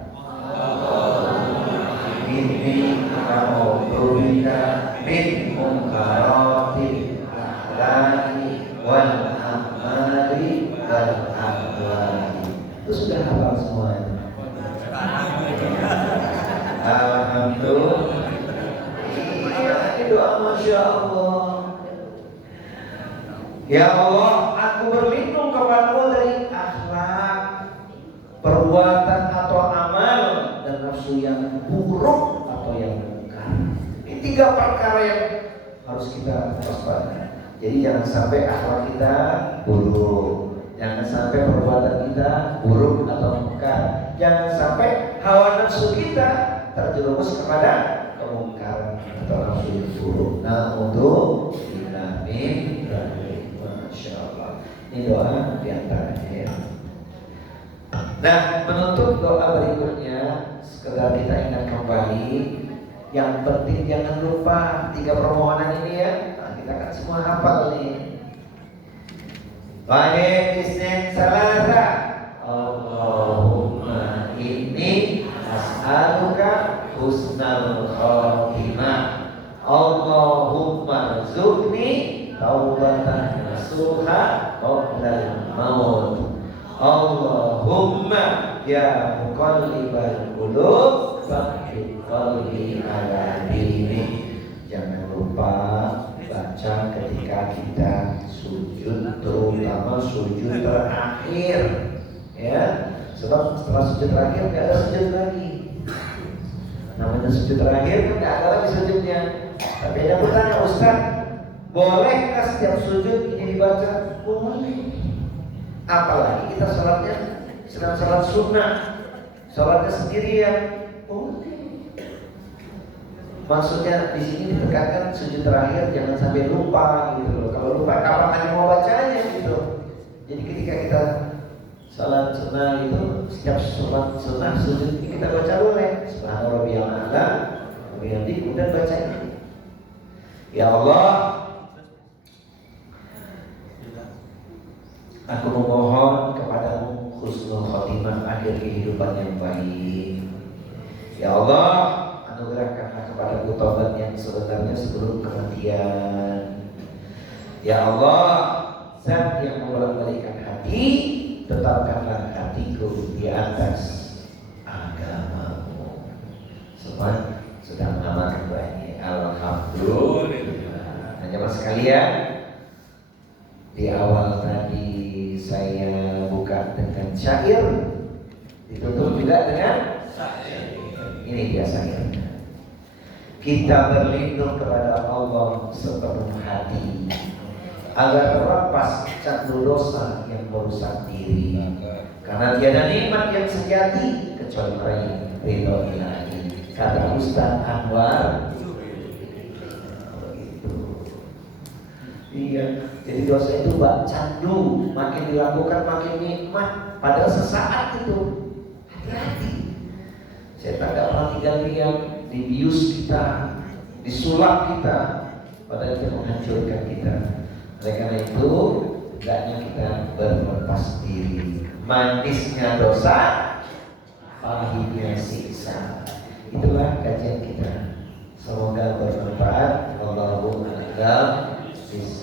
Allahumma inni a'udzubika min munkaratil akhlaqi wal a'mali wal ahwa'i. Itu sudah hafal semuanya. Alhamdulillah. Ini doa Masya Allah. Ya Allah, aku berlindung kepadamu dari akhlak, perbuatan atau amal, dan nafsu yang buruk atau yang mungkar. Ini 3 perkara yang harus kita waspada. Jadi jangan sampai akhlak kita buruk, jangan sampai perbuatan kita buruk atau mungkar, jangan sampai hawa nafsu kita terjerumus kepada kemungkaran atau nafsu yang buruk. Nah, untuk amin. Masya Allah. Ini doa diantaranya ya. Nah, menutup doa berikutnya, sekedar kita ingat kembali, yang penting jangan lupa 3 permohonan ini ya. Nah, kita kan semua hafal nih. Wahid isnin salasa. Allahumma inni as'aluka husnal khatimah. Allahumma rzuqni taubatan nasuha qablal maut. Allahumma ya muqallibal qulub tsabbit qalbi ala dinik. Jangan lupa baca ketika kita sujud, terutama sujud terakhir ya. Sebab setelah sujud terakhir nggak ada sujud lagi. Namanya sujud terakhir kan nggak ada lagi sujudnya. Tapi ada bertanya, Ustaz, bolehkah setiap sujud ini dibaca? Boleh. Apalagi kita sholatnya sedang sholat sunnah, sholatnya sendirian, boleh. Maksudnya di sini ditekankan sujud terakhir jangan sampai lupa gitu loh. Kalau lupa kapan lagi mau bacanya gitu. Jadi ketika kita salat sunnah itu, setiap sholat sunnah sujud ini kita baca boleh. Subhanarabbiyal a'la wa bihamdihi, kemudian baca ini. Ya Allah, aku memohon kepadamu husnul khotimah, akhir kehidupan yang baik. Ya Allah, anugerahkanlah kepadaku taubat yang sebenarnya sebelum kematian. Ya Allah, Zat yang membolak-balikan hati, tetapkanlah hatiku di atas agamamu. Semua sudah mengamalkan doanya. Alhamdulillah. Nah, jemaah sekalian, di awal tadi saya buka dengan syair, ditutup juga dengan syair. Ini dia syairnya. Kita berlindung kepada Allah sepenuh hati, agar terlepas candu dosa yang merusak diri. Karena tiada nikmat yang sejati kecuali meraih ridho ilahi. Kata Ustaz Anwar. Iya, jadi dosa itu bak candu, makin dilakukan makin nikmat, padahal sesaat itu. Hati-hati. Setan gak pernah tinggal diam, dibius kita, disulap kita, padahal itu menghancurkan kita. Oleh karena itu, hendaknya kita berlepas diri. Manisnya dosa, pahitnya siksa. Itulah kajian kita. Semoga bermanfaat. Allahumma a'lam bishawab.